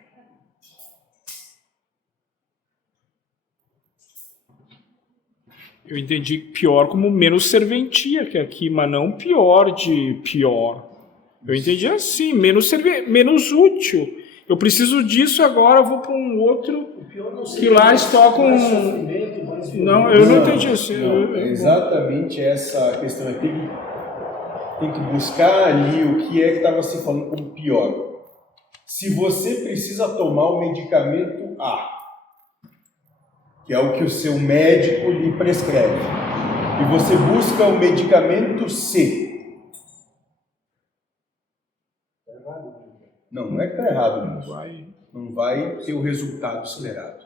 Eu entendi pior como menos serventia que aqui, mas não pior de pior. Eu entendi assim, menos útil. Eu preciso disso, agora eu vou para um outro O pior não que seria lá mais estoca sofrimento, mais Não, violência. eu não entendi isso. Não, é exatamente essa a questão. Tem que buscar ali o que é que estava se falando como pior. Se você precisa tomar o medicamento A, que é o que o seu médico lhe prescreve, e você busca o medicamento C. Não é que está errado, não. Não vai ter o resultado esperado.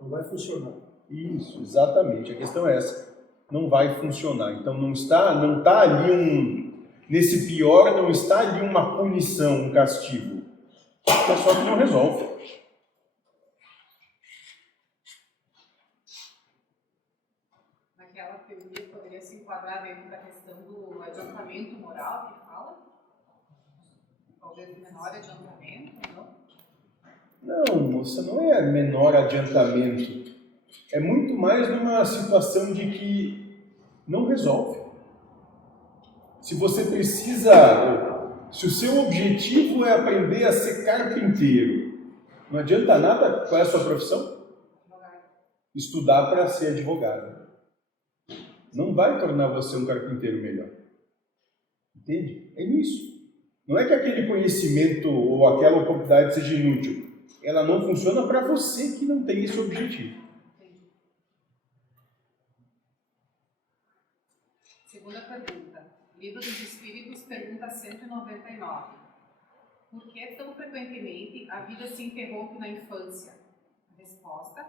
Não vai funcionar. Isso, exatamente. A questão é essa. Não vai funcionar. Então não está ali nesse pior, não está ali uma punição, um castigo. É só que não resolve. Naquela teoria poderia se enquadrar dentro da questão do adiantamento moral que fala? Talvez menor adiantamento, não? Não, moça, não é menor adiantamento. É muito mais numa situação de que não resolve. Se você se o seu objetivo é aprender a ser carpinteiro, não adianta nada. Qual é a sua profissão? Estudar para ser advogado. Não vai tornar você um carpinteiro melhor. Entende? É isso. Não é que aquele conhecimento ou aquela oportunidade seja inútil. Ela não funciona para você que não tem esse objetivo. Segunda pergunta. Livro dos Espíritos, pergunta 199. Por que tão frequentemente a vida se interrompe na infância? Resposta: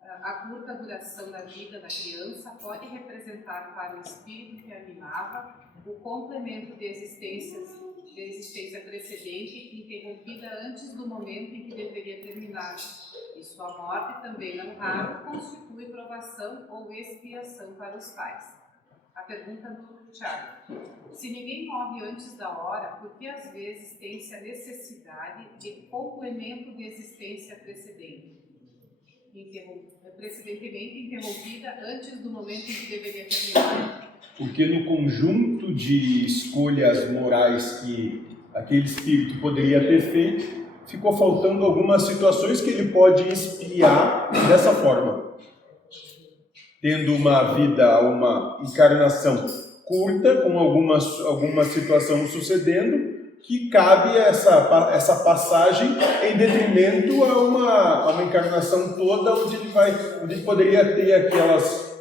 a curta duração da vida da criança pode representar para o espírito que animava o complemento de existência precedente interrompida antes do momento em que deveria terminar. E sua morte também, não raro, constitui provação ou expiação para os pais. A pergunta do Tiago: se ninguém morre antes da hora, por que às vezes tem-se a necessidade de complemento de existência precedentemente interrompida antes do momento em que deveria terminar? Porque no conjunto de escolhas morais que aquele espírito poderia ter feito, ficou faltando algumas situações que ele pode expiar dessa forma. Tendo uma vida, uma encarnação curta, com alguma situação sucedendo, que cabe essa passagem em detrimento a uma encarnação toda onde ele poderia ter aquelas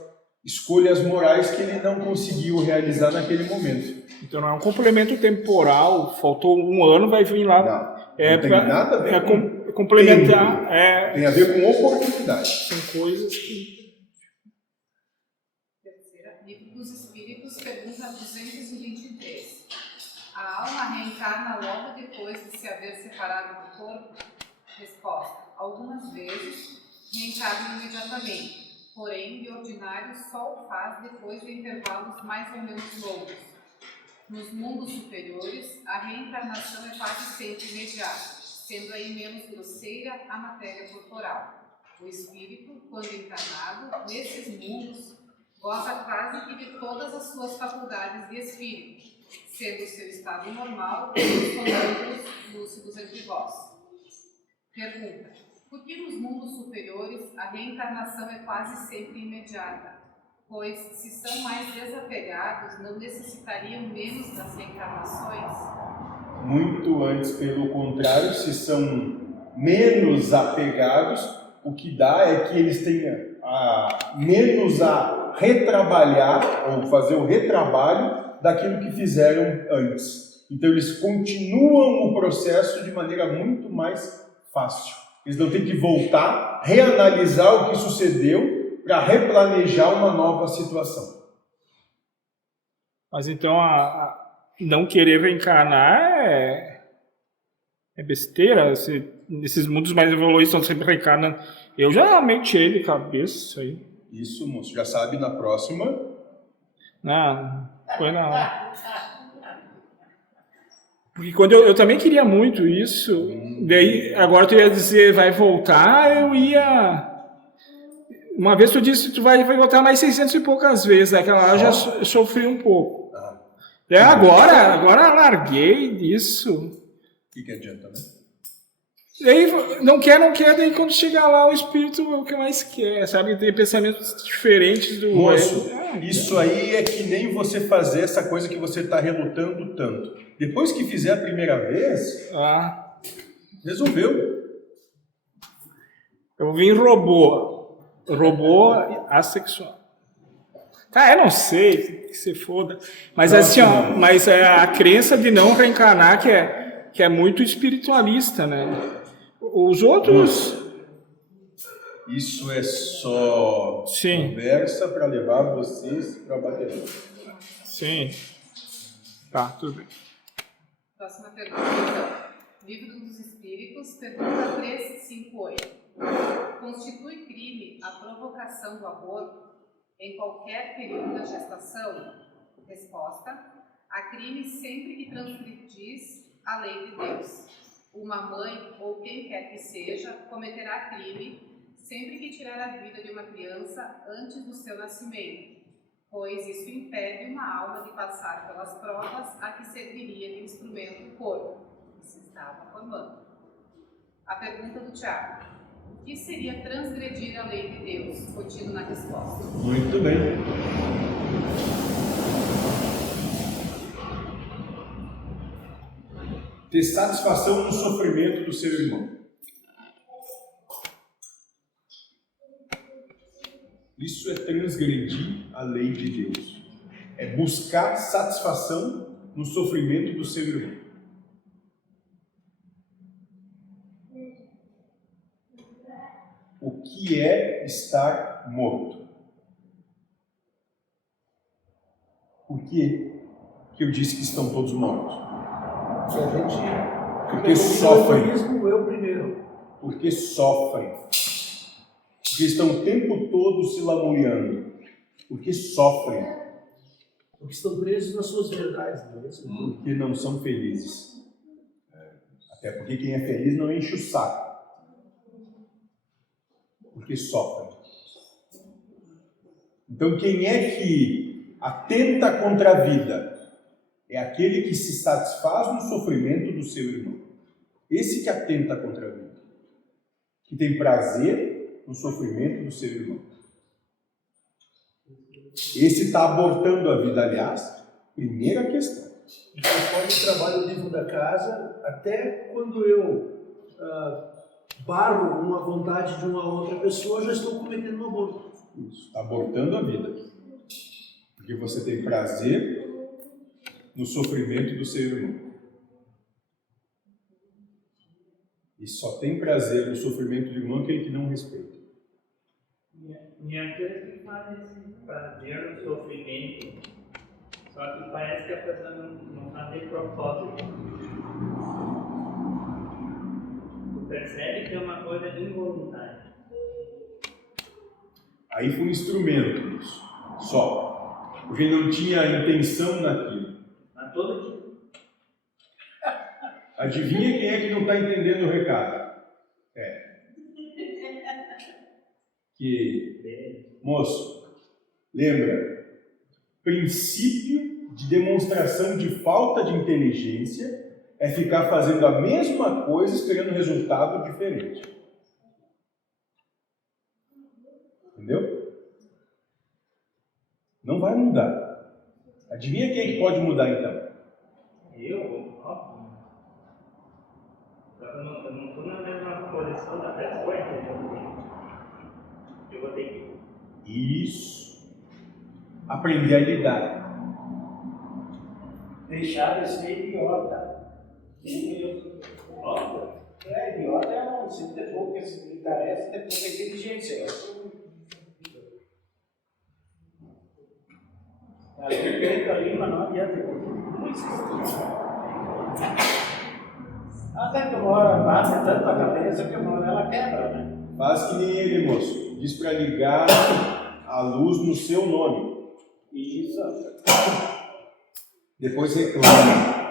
escolhas morais que ele não conseguiu realizar naquele momento. Então não é um complemento temporal, faltou um ano, vai vir lá. Não tem nada a ver com complementar. Tem a ver com oportunidade. São coisas que... Terceira, Livro dos Espíritos, pergunta 223. A alma reencarna logo depois de se haver separado do corpo? Resposta: algumas vezes reencarna imediatamente. Porém, de ordinário, só o faz depois de intervalos mais ou menos longos. Nos mundos superiores, a reencarnação é quase sempre imediata, sendo aí menos grosseira a matéria corporal. O espírito, quando encarnado, nesses mundos, goza quase que de todas as suas faculdades de espírito, sendo o seu estado normal e os comandos lúcidos entre vós. Pergunta: por que nos mundos superiores a reencarnação é quase sempre imediata? Pois, se são mais desapegados, não necessitariam menos das reencarnações? Muito antes, pelo contrário, se são menos apegados, o que dá é que eles tenham menos a retrabalhar, ou fazer o retrabalho, daquilo que fizeram antes. Então eles continuam o processo de maneira muito mais fácil. Eles não têm que voltar, reanalisar o que sucedeu para replanejar uma nova situação. Mas então não querer reencarnar é besteira. Esses mundos mais evoluídos estão sempre reencarnando. Eu já meti de cabeça isso aí. Isso, moço. Já sabe, na próxima... Não, foi não. Porque quando eu também queria muito isso, daí agora tu ia dizer vai voltar, eu ia... Uma vez tu disse que tu vai voltar mais 600 e poucas vezes, aquela lá eu já sofri um pouco. Daí agora larguei disso. O que adianta, né? Daí não quer, daí quando chegar lá o espírito é o que mais quer, sabe? Tem pensamentos diferentes do... Moço, isso aí é que nem você fazer essa coisa que você está relutando tanto. Depois que fizer a primeira vez, resolveu. Eu vim robô assexual. Tá, eu não sei, que se foda. Mas assim, ó, mas a crença de não reencarnar que é muito espiritualista, né? Os outros... Isso é só conversa para levar vocês para a bateria. Sim. Tá, tudo bem. Próxima pergunta, então. Livro dos Espíritos, pergunta 358. Constitui crime a provocação do aborto em qualquer período da gestação? Resposta: há crime sempre que transgredis a lei de Deus. Uma mãe ou quem quer que seja cometerá crime sempre que tirar a vida de uma criança antes do seu nascimento, pois isso impede uma alma de passar pelas provas a que serviria de instrumento o corpo que se estava formando. A pergunta do Tiago: o que seria transgredir a lei de Deus? Continuo na resposta. Muito bem. Ter satisfação no sofrimento do seu irmão. Isso é transgredir a lei de Deus. É buscar satisfação no sofrimento do seu irmão. O que é estar morto? Por que eu disse que estão todos mortos? Porque sofrem. Eu primeiro. Porque sofrem. Porque estão o tempo todo se lamuriando. Porque sofrem. Porque estão presos nas suas verdades, não é isso? Porque não são felizes. Até porque quem é feliz não enche o saco. Porque sofrem. Então quem é que atenta contra a vida? É aquele que se satisfaz no sofrimento do seu irmão. Esse que atenta contra a vida. Que tem prazer no sofrimento do seu irmão. Esse está abortando a vida, aliás, primeira questão. Conforme eu trabalho dentro da casa, até quando eu barro uma vontade de uma outra pessoa, eu já estou cometendo um aborto. Isso, está abortando a vida. Porque você tem prazer no sofrimento do seu irmão. E só tem prazer no sofrimento do irmão aquele que não respeita. E aqueles que fazem esse prazer no sofrimento, só que parece que a pessoa não faz de propósito. Tu percebe que é uma coisa involuntária. Aí foi um instrumento isso, só. Porque ele não tinha intenção naquilo. Mas todo dia. Adivinha quem é que não está entendendo o recado? Que, moço, lembra, princípio de demonstração de falta de inteligência é ficar fazendo a mesma coisa esperando resultado diferente. Entendeu? Não vai mudar. Adivinha quem é que pode mudar então? Eu não estou na mesma posição da pessoa, entendeu? Eu vou ter que... Isso. Aprender a lidar. deixar de ser idiota. Idiota é um simples pouco que se interessa, tem pouca inteligência. Ali, mas não adianta. Não existe. Até que uma hora bate tanto a cabeça que uma hora ela quebra, né? Faz que nem ele, moço. Diz para ligar a luz no seu nome. Isso. Depois reclama.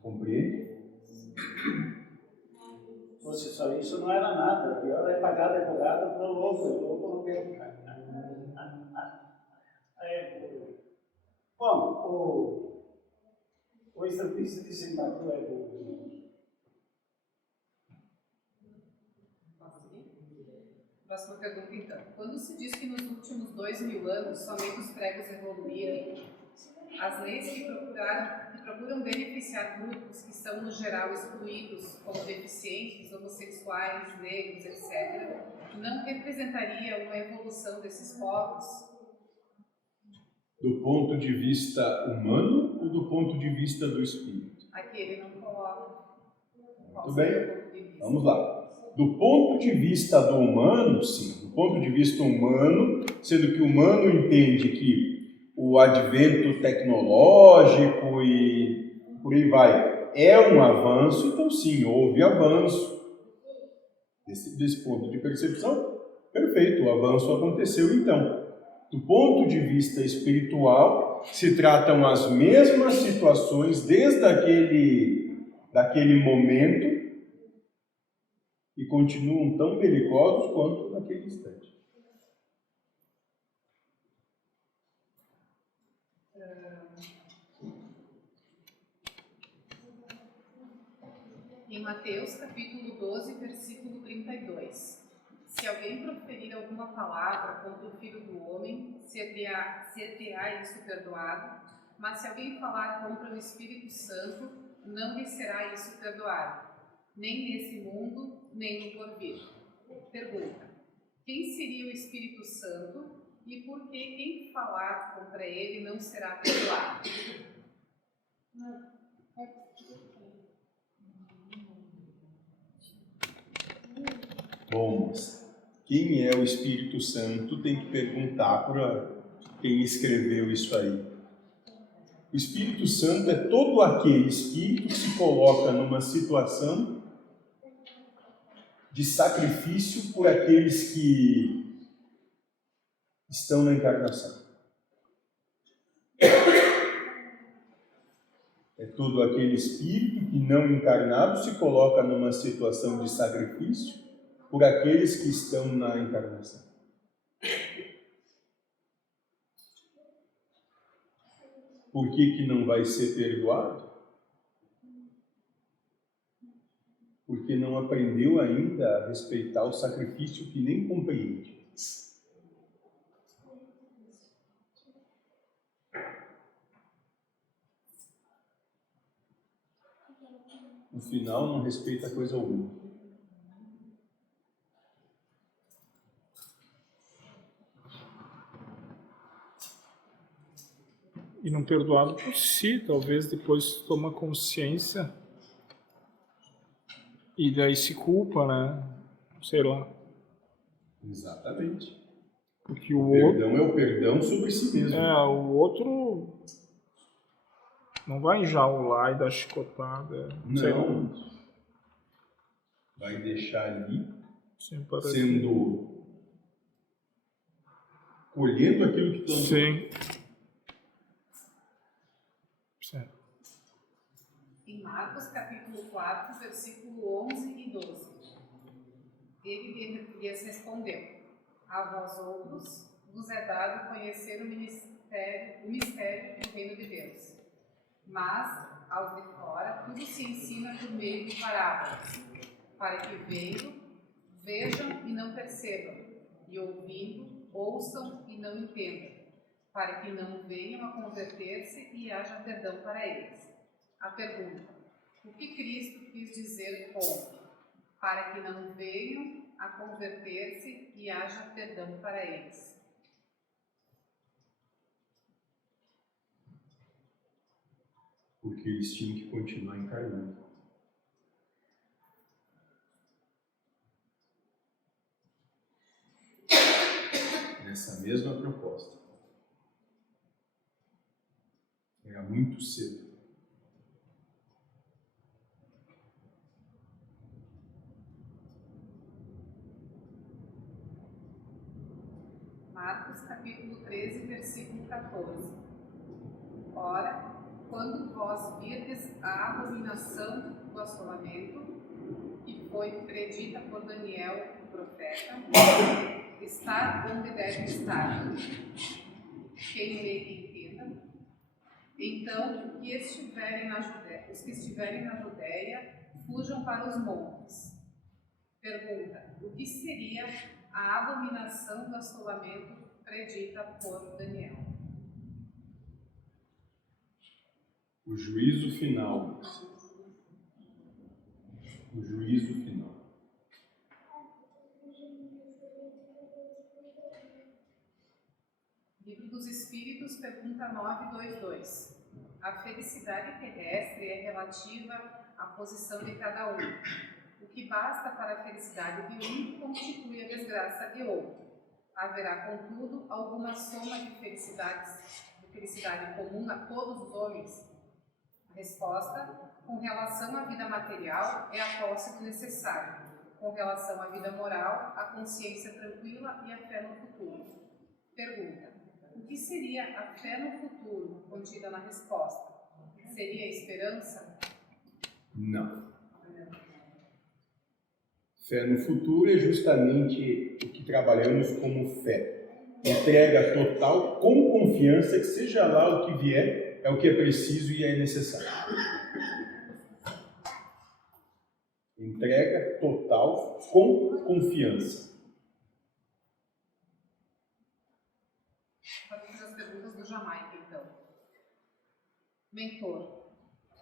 Compreende? Se fosse só isso, não era nada. O pior é pagar advogado para o louco. O louco não quer. Bom, o estampista de Singapura é o. Próxima pergunta, então. Quando se diz que nos últimos 2000 anos somente os pregos evoluíram, as leis que procuram beneficiar grupos que são, no geral, excluídos, como deficientes, homossexuais, negros, etc., não representaria uma evolução desses povos? Do ponto de vista humano ou do ponto de vista do espírito? Aqui ele não coloca. Muito bem, vamos lá. Do ponto de vista do humano, sim. Do ponto de vista humano, sendo que o humano entende que o advento tecnológico e por aí vai é um avanço, então sim, houve avanço. Desse ponto de percepção, perfeito, o avanço aconteceu então. Do ponto de vista espiritual, se tratam as mesmas situações desde daquele momento e continuam tão belicosos quanto naquele instante. Em Mateus, capítulo 12, versículo 32. Se alguém proferir alguma palavra contra o Filho do Homem, ser-lhe-á isso perdoado, mas se alguém falar contra o Espírito Santo, não lhe será isso perdoado, nem nesse mundo, nem no porvir. Pergunta: quem seria o Espírito Santo e por que quem falar contra ele não será perdoado? Bom, mas quem é o Espírito Santo tem que perguntar para quem escreveu isso aí. O Espírito Santo é todo aquele espírito que se coloca numa situação de sacrifício por aqueles que estão na encarnação. É todo aquele espírito que não encarnado se coloca numa situação de sacrifício por aqueles que estão na encarnação. Por que não vai ser perdoado? Porque não aprendeu ainda a respeitar o sacrifício que nem compreende. No final, não respeita coisa alguma. E não perdoado por si, talvez depois toma consciência e daí se culpa, né? Sei lá. Exatamente. Porque o perdão é o perdão sobre si mesmo. O outro não vai enjaular e dar chicotada. Não. Vai deixar ali sendo colhendo aquilo que plantou. Sim. Em Marcos, capítulo 4, versículo 11 e 12. Ele lhes respondeu: a vós outros vos é dado conhecer o mistério do reino de Deus. Mas, aos de fora, tudo se ensina por meio de parábolas, para que vejam e não percebam, e ouvindo, ouçam e não entendam, para que não venham a converter-se e haja perdão para eles. A pergunta: o que Cristo quis dizer com para que não venham a converter-se e haja perdão para eles? eles tinham que continuar encarnando. Nessa mesma proposta. Era muito cedo. Marcos capítulo 13, versículo 14. Ora, quando vós virdes a abominação do assolamento, que foi predita por Daniel, o profeta, está onde deve estar. Quem lê entenda. Então, os que estiverem na Judéia, fujam para os montes. Pergunta: o que seria a abominação do assolamento predita por Daniel? O juízo final. O juízo final. Livro dos Espíritos, pergunta 922. A felicidade terrestre é relativa à posição de cada um. O que basta para a felicidade de um constitui a desgraça de outro. Haverá, contudo, alguma soma de felicidade comum a todos os homens? A resposta: com relação à vida material, é a posse do necessário. Com relação à vida moral, a consciência tranquila e a fé no futuro. Pergunta: o que seria a fé no futuro contida na resposta? Seria a esperança? Não. Fé no futuro é justamente o que trabalhamos como fé. Entrega total, com confiança que seja lá o que vier, é o que é preciso e é necessário. Entrega total, com confiança. Vou fazer as perguntas do Jamaica, então. Mentor,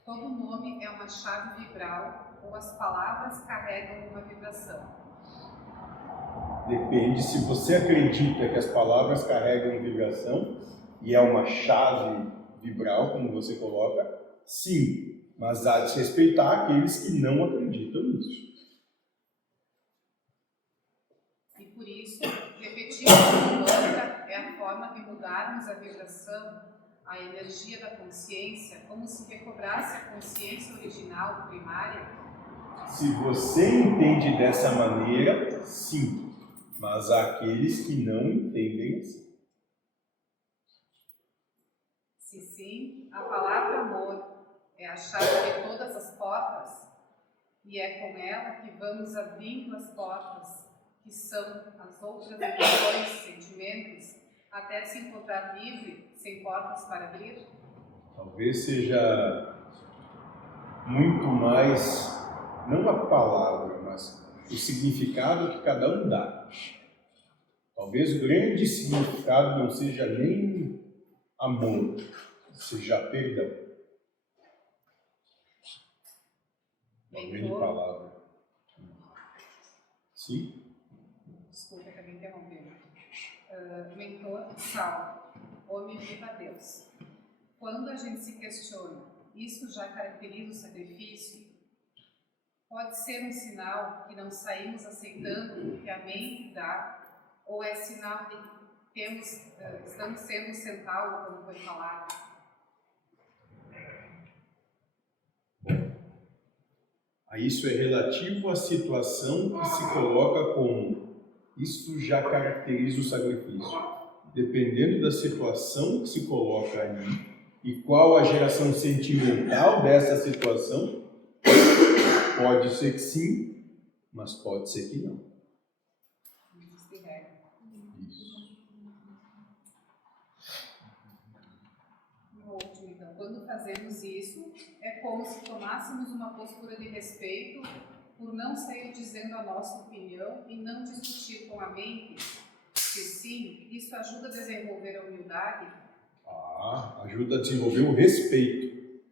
todo nome é uma chave vibral ou as palavras carregam uma vibração? Depende, se você acredita que as palavras carregam vibração e é uma chave vibral, como você coloca, sim, mas há de se respeitar aqueles que não acreditam nisso. E por isso, repetir a mantra é a forma de mudarmos a vibração, a energia da consciência, como se recobrasse a consciência original, primária. Se você entende dessa maneira, sim, mas há aqueles que não entendem assim. Se sim, a palavra amor é a chave de todas as portas, e é com ela que vamos abrindo as portas, que são as outras emoções, sentimentos, até se encontrar livre, sem portas para abrir. Talvez seja muito mais, não a palavra, mas o significado que cada um dá. Talvez o grande significado não seja nem amor, seja perdão. Uma grande palavra. Sim? Desculpa, acabei interrompendo. Mentor, salve. Homem viva Deus. Quando a gente se questiona, isso já caracteriza o sacrifício? Pode ser um sinal que não saímos aceitando o que a mente dá, ou é sinal de que estamos sendo um centauro, como foi falado? Isso é relativo à situação que se coloca como isso já caracteriza o sacrifício. Dependendo da situação que se coloca ali e qual a geração sentimental dessa situação, pode ser que sim, mas pode ser que não. No último, então, quando fazemos isso, é como se tomássemos uma postura de respeito por não sair dizendo a nossa opinião e não discutir com a mente. Se sim, isso ajuda a desenvolver a humildade? Ajuda a desenvolver o respeito.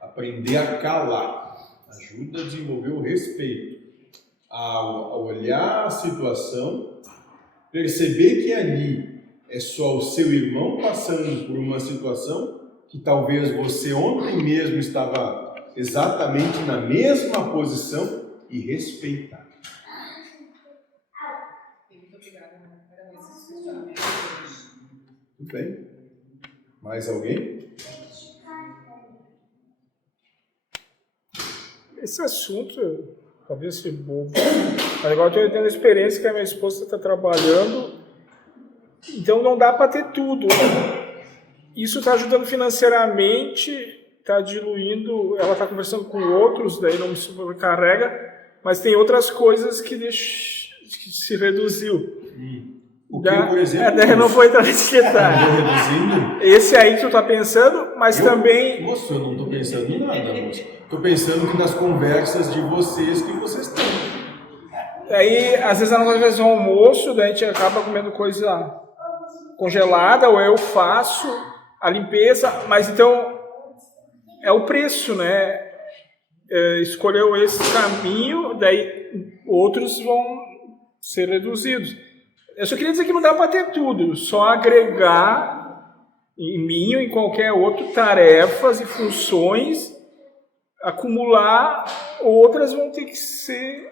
Aprender a calar. Ajuda a desenvolver o respeito. A olhar a situação, perceber que ali é só o seu irmão passando por uma situação que talvez você ontem mesmo estava exatamente na mesma posição e respeitar. Muito obrigada, era esses questionamentos. Tudo bem? Mais alguém? Esse assunto, talvez seja bobo, mas agora eu estou tendo a experiência que a minha esposa está trabalhando, então não dá para ter tudo. Isso está ajudando financeiramente, está diluindo, ela está conversando com outros, daí não me sobrecarrega, mas tem outras coisas que se reduziu. O que, por exemplo? Daí não foi tão esse detalhe. Reduzindo? Esse aí que tu está pensando, mas também... Moço, eu não estou pensando em nada, moço. Estou pensando que nas conversas de vocês que vocês têm. Aí, às vezes, nós vamos fazer um almoço, daí a gente acaba comendo coisa congelada, ou eu faço a limpeza, mas então é o preço, né? Escolheu esse caminho, daí outros vão ser reduzidos. Eu só queria dizer que não dá para ter tudo, só agregar em mim ou em qualquer outro tarefas e funções, acumular, outras vão ter que ser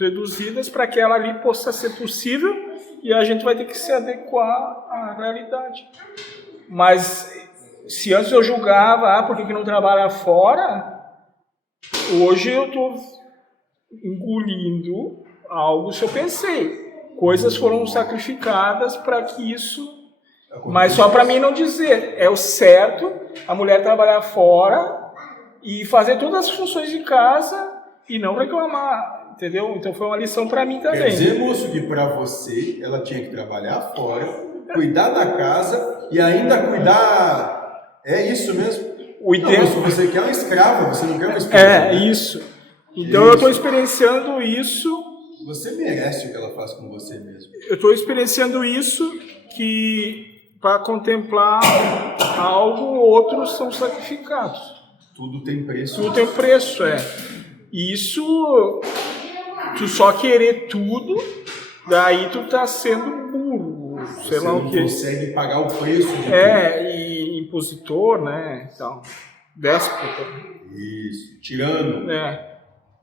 reduzidas para que ela ali possa ser possível e a gente vai ter que se adequar à realidade. Mas se antes eu julgava, por que não trabalha fora? Hoje eu estou engolindo algo que eu pensei. Coisas foram sacrificadas para que isso... Mas só para mim não dizer. É o certo a mulher trabalhar fora e fazer todas as funções de casa e não reclamar, entendeu? Então foi uma lição para mim também. Quer dizer, moço, que para você ela tinha que trabalhar fora, cuidar da casa e ainda cuidar... É isso mesmo? Moço, você quer uma escrava, você não quer uma escrava. Isso. Então eu estou experienciando isso... Você merece o que ela faz com você mesmo. Eu estou experienciando isso, que para contemplar algo, outros são sacrificados. Tudo tem preço. Tudo tem preço, Isso, tu só querer tudo, daí tu tá sendo burro, sei lá o quê. Você não consegue pagar o preço de tudo. E impositor, né, então, déspota. Isso, tirano.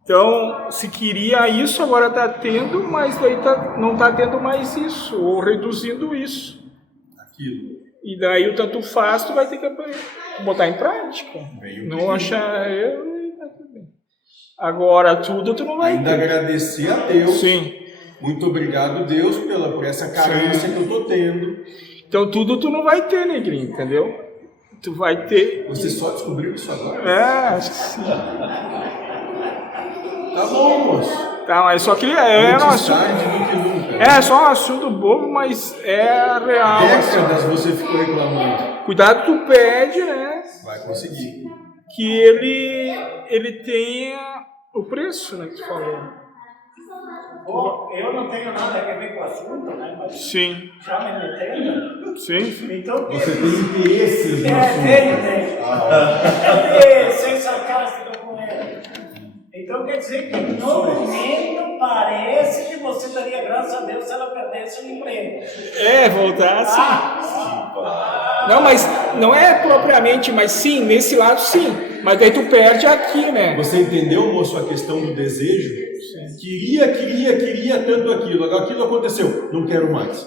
Então, se queria isso, agora está tendo, mas daí não está tendo mais isso, ou reduzindo isso. Aquilo. E daí o tanto faz, tu vai ter que botar em prática. Não achar Agora tudo tu não vai ainda ter. Agradecer a Deus. Sim. Muito obrigado, Deus, por essa carência que eu estou tendo. Então tudo tu não vai ter, negrinho, entendeu? Tu vai ter... Você só descobriu isso agora? Acho que sim. Tá bom, moço. Tá, mas só queria... só um assunto bobo, mas é real. Décadas você ficou reclamando. Cuidado tu pede, né? Vai conseguir. Que ele tenha o preço, né, que tu falou. Bom, eu não tenho nada a ver com o assunto, né? Mas Sim. já me metendo. Sim. Então, você tem interesses no assunto. Tenho. Sem sarcástico com ele. Então quer dizer que no momento parece que você daria graças a Deus se ela perdesse o emprego. Voltasse. Não, mas não é propriamente, mas sim, nesse lado sim. Mas daí tu perde aqui, né? Você entendeu, moço, a questão do desejo? Sim. Queria tanto aquilo. Agora aquilo aconteceu. Não quero mais.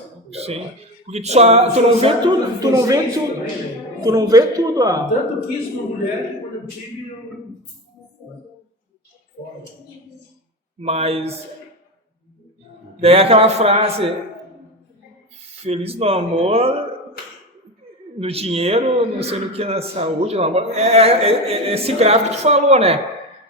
Sim. Porque tu não vê tudo. Tu não vê tudo. Tanto quis uma mulher que quando eu tive... Mas daí aquela frase, feliz no amor, no dinheiro, não sei no que, na saúde, no amor. Esse gráfico que tu falou, né?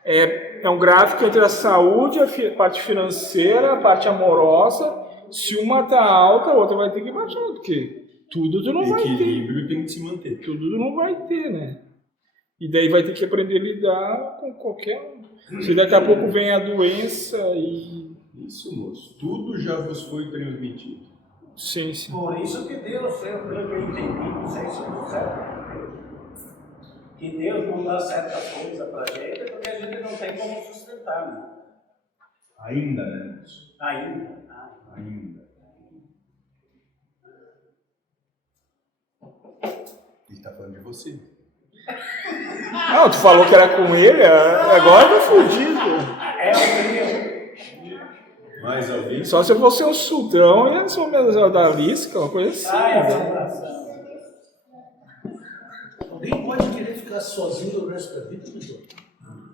É um gráfico entre a saúde, a parte financeira, a parte amorosa. Se uma tá alta, a outra vai ter que baixar, porque tudo tu não vai ter. Equilíbrio tem que se manter. Tudo tu não vai ter, né? E daí vai ter que aprender a lidar com qualquer um. Se daqui a pouco vem a doença e... Isso, moço. Tudo já vos foi transmitido. Sim, sim. Por isso que Deus, pelo que eu entendi, não sei se eu certo, que Deus não dá certa coisa pra gente porque a gente não tem como sustentar, né? Ainda, né, moço? Ainda. tá falando de você. Não, tu falou que era com ele, agora eu tô fudido. É o meu. Mais alguém? Só se eu fosse um sultão e eu sou mesmo da Lisca, uma coisa assim. Ai, a assombração. Alguém pode querer ficar sozinho o resto da vida, doutor?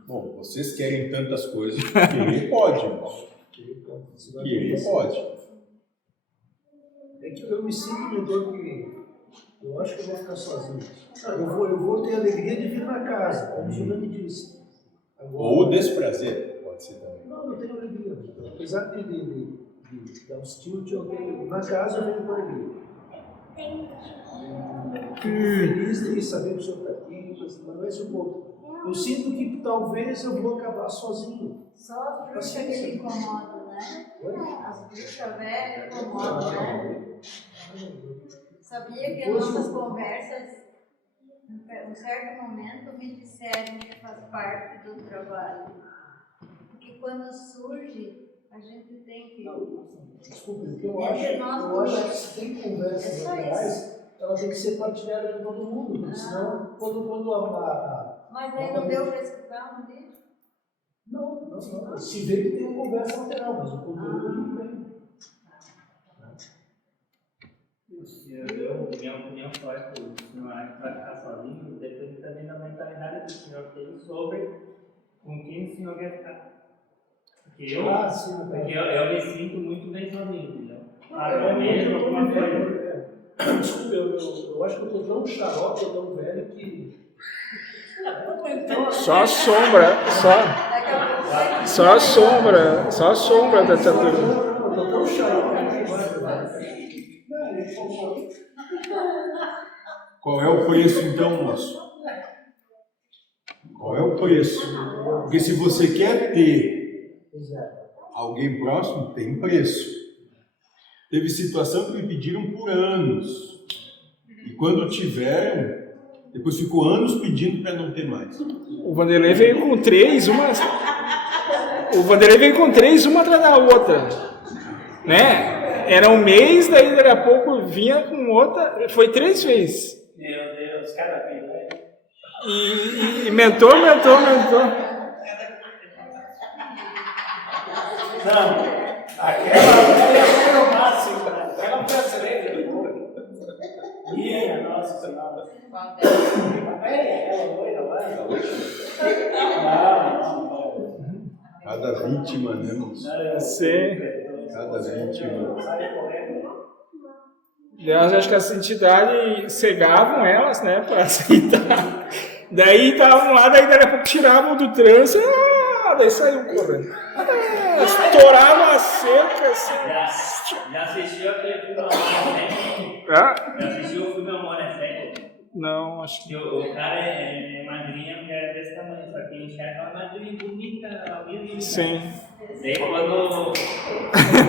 Bom, vocês querem tantas coisas, querer pode, irmão. Querer pode. É que eu me sinto, doutor, que eu acho que eu vou ficar sozinho. Eu vou ter a alegria de vir na casa, como o senhor me disse. Agora, Ou desprazer, pode ser também. não, eu tenho alegria. Doutor. Apesar de dar uns tilt, eu tenho, na casa eu venho com alegria. Fico feliz de saber que o senhor está aqui, mas não é esse o ponto. Eu sinto que talvez eu vou acabar sozinho. Só as bruxas que lhe incomodam, né? As bruxas velhas incomodam, né? Sabia que as nossas conversas, em um certo momento, me disseram que faz parte do trabalho. Porque quando surge, a gente tem que... Desculpe, o que eu acho que se tem conversas legais, ela tem que ser partilhada com todo mundo, porque senão, quando a... Mas aí não deu para escutar um dia? Não. Se vê que tem uma conversa lateral, mas o conteúdo não tem. Minha opinião forte, o senhor vai ficar sozinho, depende também da mentalidade que o senhor tem sobre com quem o senhor quer ficar. Porque eu me sinto muito bem sozinho, entendeu? Eu mesmo, alguma coisa. Desculpa, eu acho que eu tô tão xarope, eu tão velho que... Só a sombra, só a sombra dessa turma. Eu tô tão xarope que Qual é o preço então, moço? Qual é o preço? Porque se você quer ter alguém próximo, tem preço. Teve situação que me pediram por anos. E quando tiveram, depois ficou anos pedindo para não ter mais. O Vanderlei veio com 3, uma atrás da outra, né? Era um mês, daí daqui a pouco vinha com outra, foi 3 vezes. Meu Deus, cada vez, né? E mentor. Não, aquela foi o máximo, né? Aquela foi a cereja do bolo. Minha Nossa Senhora. Aquela loira lá. Não. Cada vítima, né, moço? Sim. Cada vítima. Elas, acho que as entidades cegavam elas, né, para aceitar. Daí estavam lá, daí daqui a pouco tiravam do trânsito, daí saiu correndo. Estouravam a cerca, assim. Já assistiu aquele filme Amor é Cego? Já assistiu o filme Amor é Cego? Não, acho que... O cara é magrinha, é desse tamanho, só que enxerga uma magrinha bonita, mesmo. Sim. Daí quando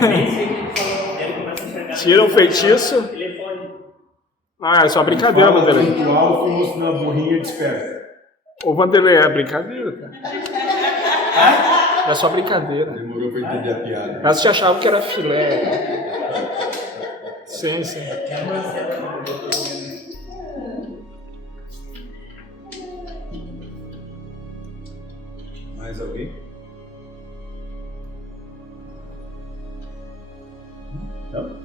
nem sei o que ele falou, ele começa a enxergar... Tira o feitiço? Ele foge. Ah, é só brincadeira, Vanderlei. Ritual fosse na burrinha desperta. Ô, Vanderlei, é brincadeira, cara. É só brincadeira. Demorou para entender a piada. Mas você achava que era filé. Sim. É uma cena do Mais alguém? Não?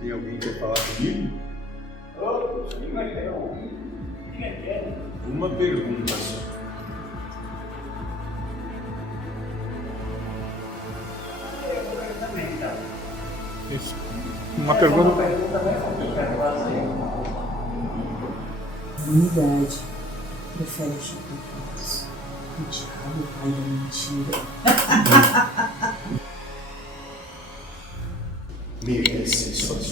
Tem alguém que quer falar comigo? Uma pergunta só. Isso. Uma pergunta. Humanidade prefere achar culpados. O diabo, pai da mentira. Merece suas